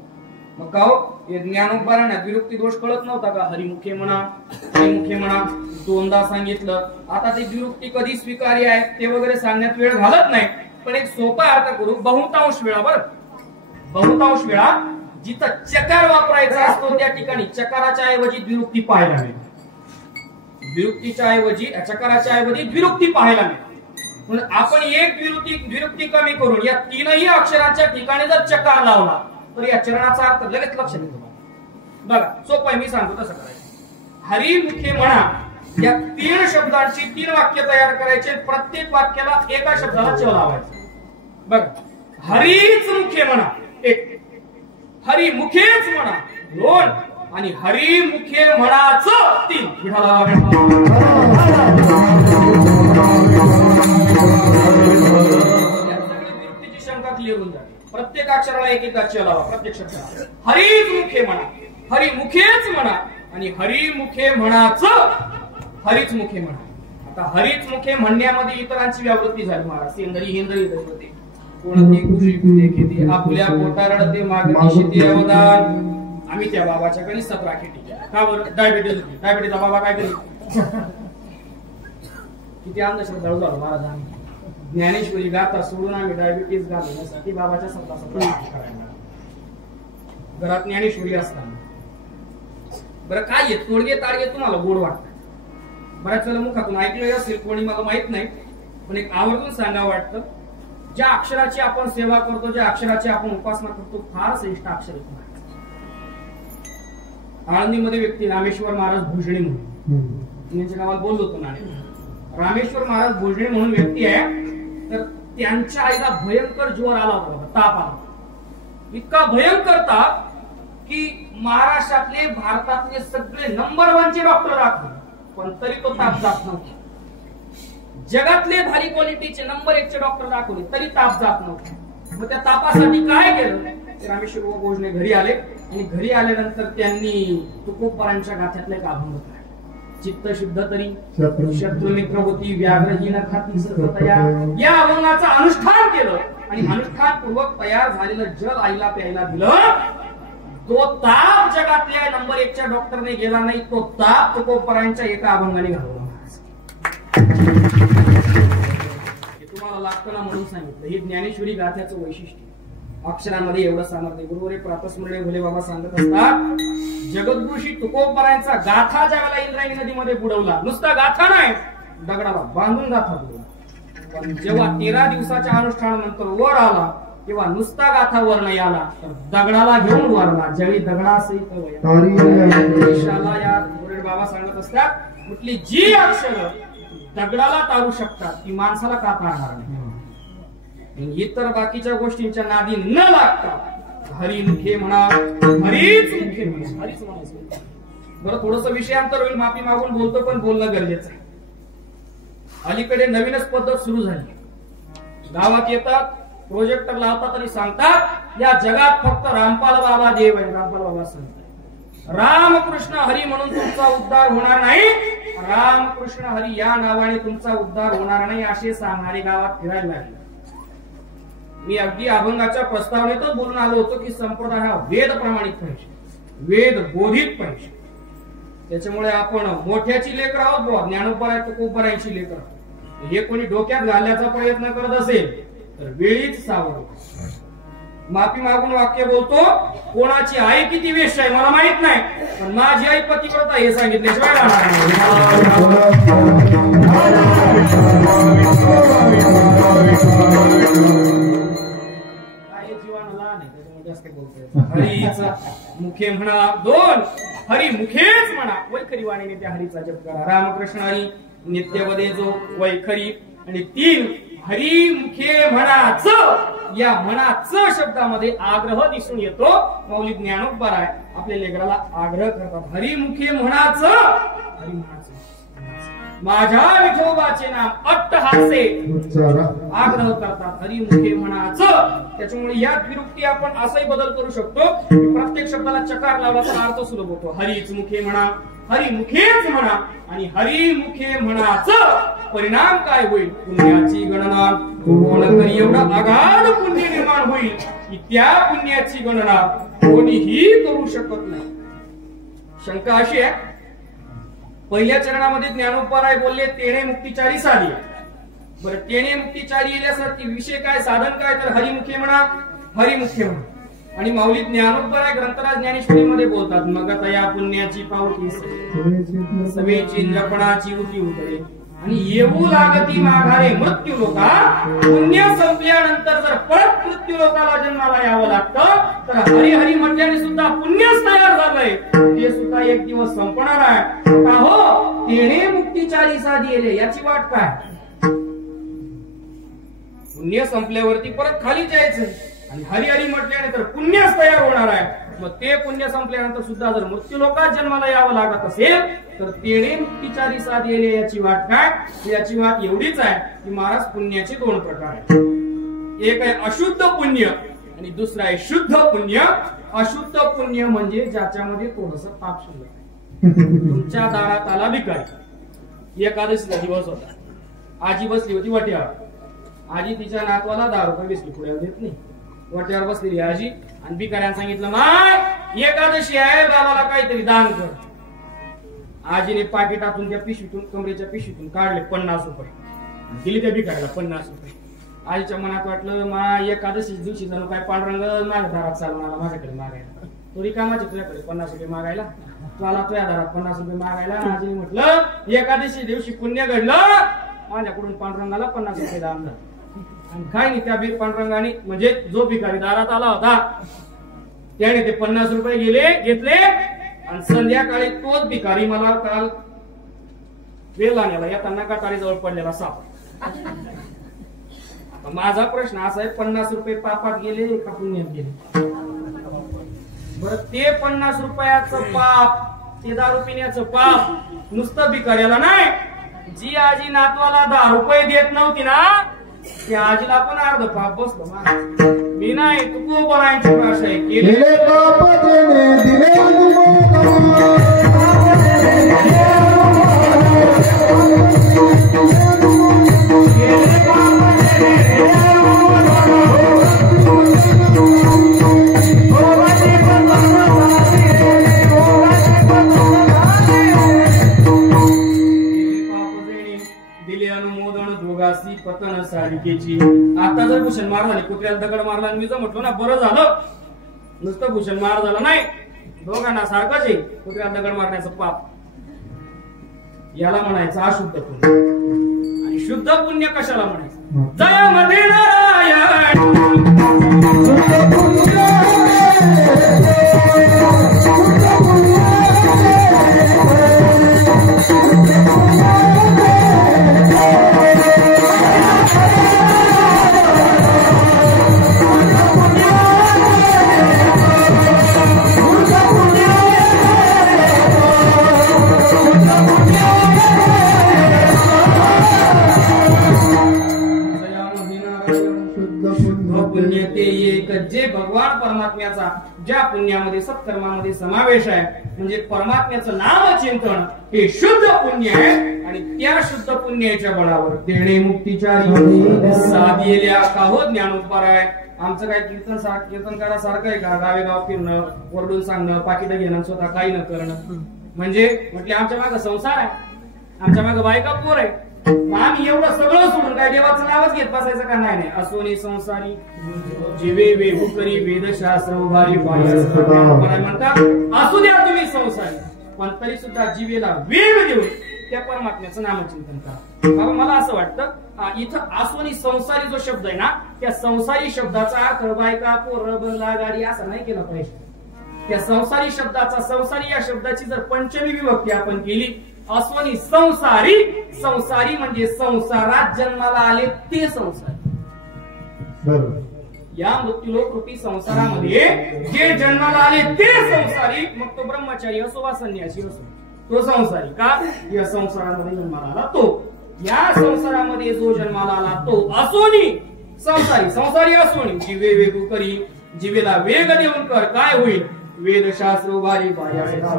मग का हो? ज्ञानोबरांना द्विरुक्ती दोष कळत नव्हता का? हरिमुखे म्हणा, हरिमुखे म्हणा 2दा सांगितलं. आता ती द्विरुक्ती कधी स्वीकार्य आहे ते वगैरे सांगण्यात वेळ घालत नाही, पण एक सोपा अर्थ करू. बहुतांश वेळा, बरं बहुतांश वेळा जिथं चकार वापरायचा असतो त्या ठिकाणी चकाराच्या ऐवजी द्विरुक्ती पाहायला मिळते. द्विरुक्तीच्या ऐवजी चकाराच्या ऐवजी द्विरुक्ती पाहायला मिळते. म्हणून आपण एक द्विरुक्ती कमी करून या 3ही अक्षरांच्या ठिकाणी जर चकार लावला तर या चरणाचा अर्थ लगेच लक्षात येतो. बघा सोपं आहे, मी सांगतो तसं करायचं. हरिमुखे म्हणा या 3 शब्दांची 3 वाक्य तयार करायचे. प्रत्येक वाक्याला एका शब्दाला च लावायचा. बघा हरीच मुखे म्हणा 1, हरिमुखेच म्हणा 2 आणि हरिमुखे म्हणाच 3. द्विरुक्तीची शंका क्लिअर होऊन जाते. प्रत्येक अक्षराला एक च लावा. प्रत्येक शब्दाला हरीच मुखे म्हणा, हरिमुखेच म्हणा आणि हरिमुखे म्हणाच हरीच मुखे म्हणा. आता हरीच मुखे म्हणण्यामध्ये इतरांची व्यावृत्ती झाली. महाराज सेंदरी हिंदरी होते. कोणती खुशी देखील आपल्या पोटा रडते मागणी शेती अवदान. आम्ही त्या बाबाच्याकडे 17 खेटी केल्या. का बरं? डायबिटीज होती. डायबिटीजचा बाबा काय करी? किती अंधश्रद्धाळू झालो महाराज. आम्ही ज्ञानेश्वरी गाथा सोडून आम्ही डायबिटीज घालवण्यासाठी बाबाच्या 17 करायला. घरात ज्ञानेश्वरी असताना बरं काय आहे तोडगे ताडगे तुम्हाला गोड वाटतात. बऱ्याच वेळेला मुखातून ऐकलं असेल कोणी, मला माहित नाही, पण एक आवर्जून सांगावं वाटतं. ज्या अक्षराची आपण सेवा करतो, ज्या अक्षराची आपण उपासना करतो, फार श्रेष्ठ अक्षर आहे. आळंदीमध्ये व्यक्ती रामेश्वर महाराज भोजणे म्हणून यांच्या गावात बोललो होतो ना. रामेश्वर महाराज भोजणे म्हणून व्यक्ती आहे. तर त्यांच्या आईला भयंकर ज्वर आला होता, ताप आला. इतका भयंकर ताप की महाराष्ट्रातले भारतातले सगळे नंबर 1चे डॉक्टर दाखवले पण तरी तो ताप जात नव्हता. जगातले भारी क्वालिटीचे नंबर 1चे डॉक्टर दाखवले तरी ताप जात नव्हता. मग त्या तापासाठी काय केलं? रामेश्वर भोजने घरी आले आणि घरी आल्यानंतर त्यांनी तुकोबरांच्या गाथ्यातले एक अभंग काढले. चित्त शुद्ध तरी शत्रुमित्र होती व्याघ्रहीन खाती सर्वतया. या अभंगाचं अनुष्ठान केलं आणि अनुष्ठान पूर्वक तयार झालेलं जल आईला प्यायला दिलं. तो ताप जगातल्या नंबर 1च्या डॉक्टरने गेला नाही. तो ताप तुकोबरांच्या एका अभंगाने घालवला. हे तुम्हाला लागतं ना म्हणून सांगितलं. ही ज्ञानेश्वरी गाथ्याचं वैशिष्ट्य. अक्षरांमध्ये एवढं सामर्थ्य. गुरुवारी प्रातस्मरणे भोले बाबा सांगत असतात, जगद्गुरुशी तुकोबरायांचा गाथा ज्यावेळेला इंद्रायणी नदीमध्ये बुडवला, नुसता गाथा नाही दगडाला बांधून गाथा बुडवला. पण जेव्हा 13 दिवसाच्या अनुष्ठानानंतर वर आला किंवा नुसता गाथा वर नाही आला तर दगडाला घेऊन वरला. ज्यावेळी दगडासहित देशाला या गुरुदेव बाबा सांगत असतात, कुठली जी अक्षरं दगडाला तारू शकतात ती माणसाला का तारणार नाही. इतर बाकीच्या गोष्टींच्या नादी न लागता हरी मुखे म्हणा, हरीच मुखे म्हणा, हरीच म्हणायचं. बरं थोडस विषयांतर होईल, माफी मागून बोलतो पण बोलणं गरजेचं आहे. अलीकडे नवीनच पद्धत सुरू झाली. गावात येतात, प्रोजेक्टर लावतात आणि सांगतात या जगात फक्त रामपाल बाबा देव आहे. रामपाल बाबा सांगतात रामकृष्ण हरी म्हणून तुमचा उद्धार होणार नाही, रामकृष्ण हरी या नावाने तुमचा उद्धार होणार नाही असे सांगणारे गावात फिरायला लागले. मी अगदी अभंगाच्या प्रस्तावनेतच बोलून आलो होतो की संप्रदाय हा वेद प्रमाणित पाहिजे, वेद बोधित पाहिजे. त्याच्यामुळे आपण मोठ्याची लेकर आहोत बुवा, ज्ञानोबा तुकोबरायांची लेकर आहोत. हे कोणी डोक्यात घालण्याचा प्रयत्न करत असेल तर वेळीच सावध. माफी मागून वाक्य बोलतो, कोणाची आई किती वेश्या आहे मला माहित नाही, पण माझी आई पतिव्रता हे सांगितल्याशिवाय राहणार हरीच मुखे म्हणा, दोन हरी मुखेच म्हणा, वैखरी वाणीने त्या हरीचा जप करा. रामकृष्ण हरी नित्यवदे जो वैखरी, आणि तीन हरी मुखे म्हणाच. या म्हणाच शब्दामध्ये आग्रह दिसून येतो. मौलिक ज्ञानोबराय आपल्या लेकराला आग्रह करतात, हरी मुखे म्हणाच, हरी म्हणाच, माझ्या विठोबाचे नाम अट्टहासे आग्रह करतात, हरी मुखे म्हणाच. त्याच्यामुळे या द्विरुक्ती आपण असाही बदल करू शकतो की प्रत्येक शब्दाला चकार लावला तर अर्थ सुलभ होतो. हरीच मुखे म्हणा, हरी मुखेच म्हणा, आणि हरी मुखे म्हणाच परिणाम काय होईल, पुण्याची गणना कोण करी एवढं अगाध पुण्य निर्माण होईल की त्या पुण्याची गणना कोणीही करू शकत नाही. शंका अशी आहे, पहिल्या चरणामध्ये ज्ञानोबराय बोलले तेणे मुक्तिचारी साधी. बरं तेणे मुक्तिचारी येण्यासाठी विषय काय, साधन काय, तर हरिमुखे म्हणा, हरिमुखे म्हणा. आणि माऊली ज्ञानोबराय ग्रंथराज ज्ञानेश्वरीमध्ये बोलतात, मग तया पुण्याची पावती सवेची इंद्रपणाची उती उतरे आणि येऊ लागती माघारे मृत्यू लोका. पुण्य संपल्यानंतर जर परत मृत्यू लोकाला जन्माला यावं लागतं तर हरिहरी म्हटल्याने सुद्धा पुण्यच तयार झालंय, ते सुद्धा एक दिवस संपणार आहे. का हो, तेणे मुक्तिचारी साधी येले, याची वाट काय. पुण्य संपल्यावरती परत खाली जायचं आणि हरिहरी म्हटल्याने तर पुण्यच तयार होणार आहे. मग ते पुण्य संपल्यानंतर सुद्धा जर मृत्यू लोकात जन्माला यावं लागत असेल तर तेणे मुक्तिचारी साधी येले, याची वाट काय. याची वाट एवढीच आहे की महाराज पुण्याचे दोन प्रकार आहेत. एक आहे अशुद्ध पुण्य आणि दुसरं आहे शुद्ध पुण्य. अशुद्ध पुण्य म्हणजे ज्याच्यामध्ये थोडस पाप शिल्लक आहे. तुमच्या दारात आला भिकारी, एकादशीचा दिवस होता, आजी बसली होती वाट्यावर. आजी तिच्या नातवाला 10 रुपये बिस्किट पुढ्यावर देत नाही. वाट्यावर बसलेली आजी आणि भिकाऱ्याने सांगितलं, माय एकादशी आहे, बाबाला काहीतरी दान कर. आजीने पाकिटातून त्या पिशवीतून, कमरेच्या पिशवीतून काढले 50 रुपये, दिले त्या भिकाऱ्याला 50 रुपये. आजीच्या मनात वाटलं, मा एकादशी दिवशी जणू काय पांडुरंग माझ्या दारात चालून आला माझ्याकडे मागायला. तो रिकामाचे तुझ्याकडे 50 रुपये मागायला, तुला तुझ्या दारात 50 रुपये मागायला. आजीने म्हटलं, एकादशी दिवशी पुण्य घडलं, माझ्याकडून पांडुरंगाला 50 रुपये दान झालं. आणि काय नाही, त्या पांडुरंगाने म्हणजे जो भिकारी दारात आला होता त्याने ते 50 रुपये घेतले आणि संध्याकाळी तोच भिकारी मला काल वेलाण्याला येताना गटारीजवळ पडलेला साप. आता माझा प्रश्न असा आहे, 50 रुपये पापात गेले का पुण्यात गेले. बरं ते 50 रुपयाचं पाप, ते दारू पिण्याचं पाप नुसतं भिकाऱ्याला नाही, जी आजी नातवाला 10 रुपये देत नव्हती ना त्या आजीला पण अर्ध पाप बसलो. मी नाही, तू तुकोबरायांची भाषा आहे, केले पाप देणे दिले पतन सारिकेची. आता जर भूषण मार झाले, कुत्र्याला दगड मारला आणि मी जर म्हटलो ना बरं झालं, नुसतं भूषण मार झालं नाही, दोघांना सारखंच आहे कुत्र्याला दगड मारण्याचं पाप. याला म्हणायचं अशुद्ध पुण्य. आणि शुद्ध पुण्य कशाला म्हणायचं, जय मध्ये नारायण ज्या पुण्यामध्ये सत्कर्मामध्ये समावेश आहे म्हणजे परमात्म्याचं नाम चिंतन हे शुद्ध पुण्य आहे आणि त्या शुद्ध पुण्याच्या बळावर देणे मुक्तीच्या साधलेल्या काहो ज्ञानोपकार आहे. आमचं काय कीर्तनकारासारखं आहे का गावेगाव फिरणं ओरडून सांगणं पाकिट घेणं स्वतः काही न करणं म्हणजे म्हटले आमच्या मागं संसार आहे आमच्या मागं बायका पोर आहे आम्ही एवढं सगळं सोडून काय देवाचं नावच घेत बसायचं का नाही. असोनी संसारी जीवे वेहू करी वेदशास्त्र उभारी म्हणतात असू द्या तुम्ही संसारी पण तरी सुद्धा जीवेला वेग देऊन त्या परमात्म्याचं नामचिंतन करा. बाबा मला असं वाटतं इथं असोनी संसारी जो शब्द आहे ना त्या संसारी शब्दाचा अर्थ बायका पोर बंगला गाडी असा नाही केला पाहिजे. त्या संसारी शब्दाचा संसारी या शब्दाची जर पंचमी विभक्ती आपण केली अस्वनी संसारी संसारी म्हणजे संसारात जन्माला आले ते संसारी या मृत्यूलोक रूपी संसारामध्ये जे जन्माला आले ते संसारी मग तो ब्रह्मचारी असो वा संन्यासी असो तो संसारी का या संसारामध्ये जन्माला आला तो या संसारामध्ये जो जन्माला आला तो असोनी संसारी संसारी असोनी जीवे वेगू करी जीवेला वेग देऊन कर काय होईल वेदशास्त्र उभारी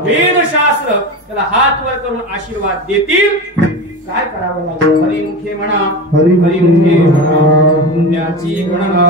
वेदशास्त्र त्याला हात वर करून आशीर्वाद देतील. काय करावं लागेल हरिमुखे म्हणा हरिमुखे म्हणा पुण्याची गणना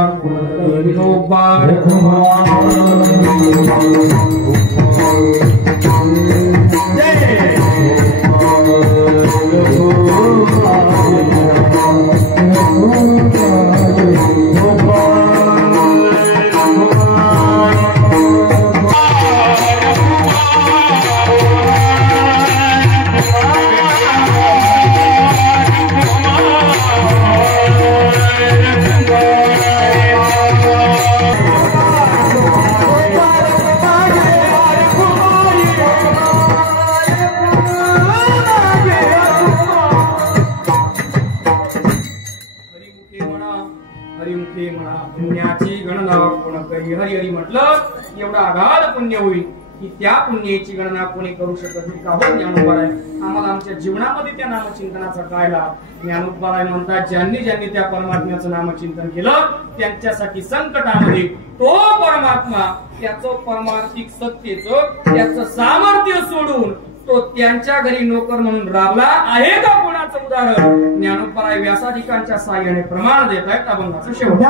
पुण्याची गणना कोण करी हरी हरी म्हटलं एवढा अगाध पुण्य होईल की त्या पुण्याची गणना कोणी करू शकत नाही. का हो ज्ञानोबा आहे आम्हाला आमच्या जीवनामध्ये त्या नामचिंतनाचा कळला. ज्ञानोबा आहे म्हणतात ज्यांनी ज्यांनी त्या परमात्म्याचं नामचिंतन केलं त्यांच्यासाठी संकटामध्ये तो परमात्मा त्याचं परमार्थिक सत्तेचं त्याचं सामर्थ्य सोडून तो त्यांच्या घरी नोकर म्हणून राबला आहे का कोणाचं उदाहरण ज्ञानोबा व्यासाधिकांच्या साह्याने प्रमाण देत आहेत. अभंगाचं शेवट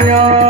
Oh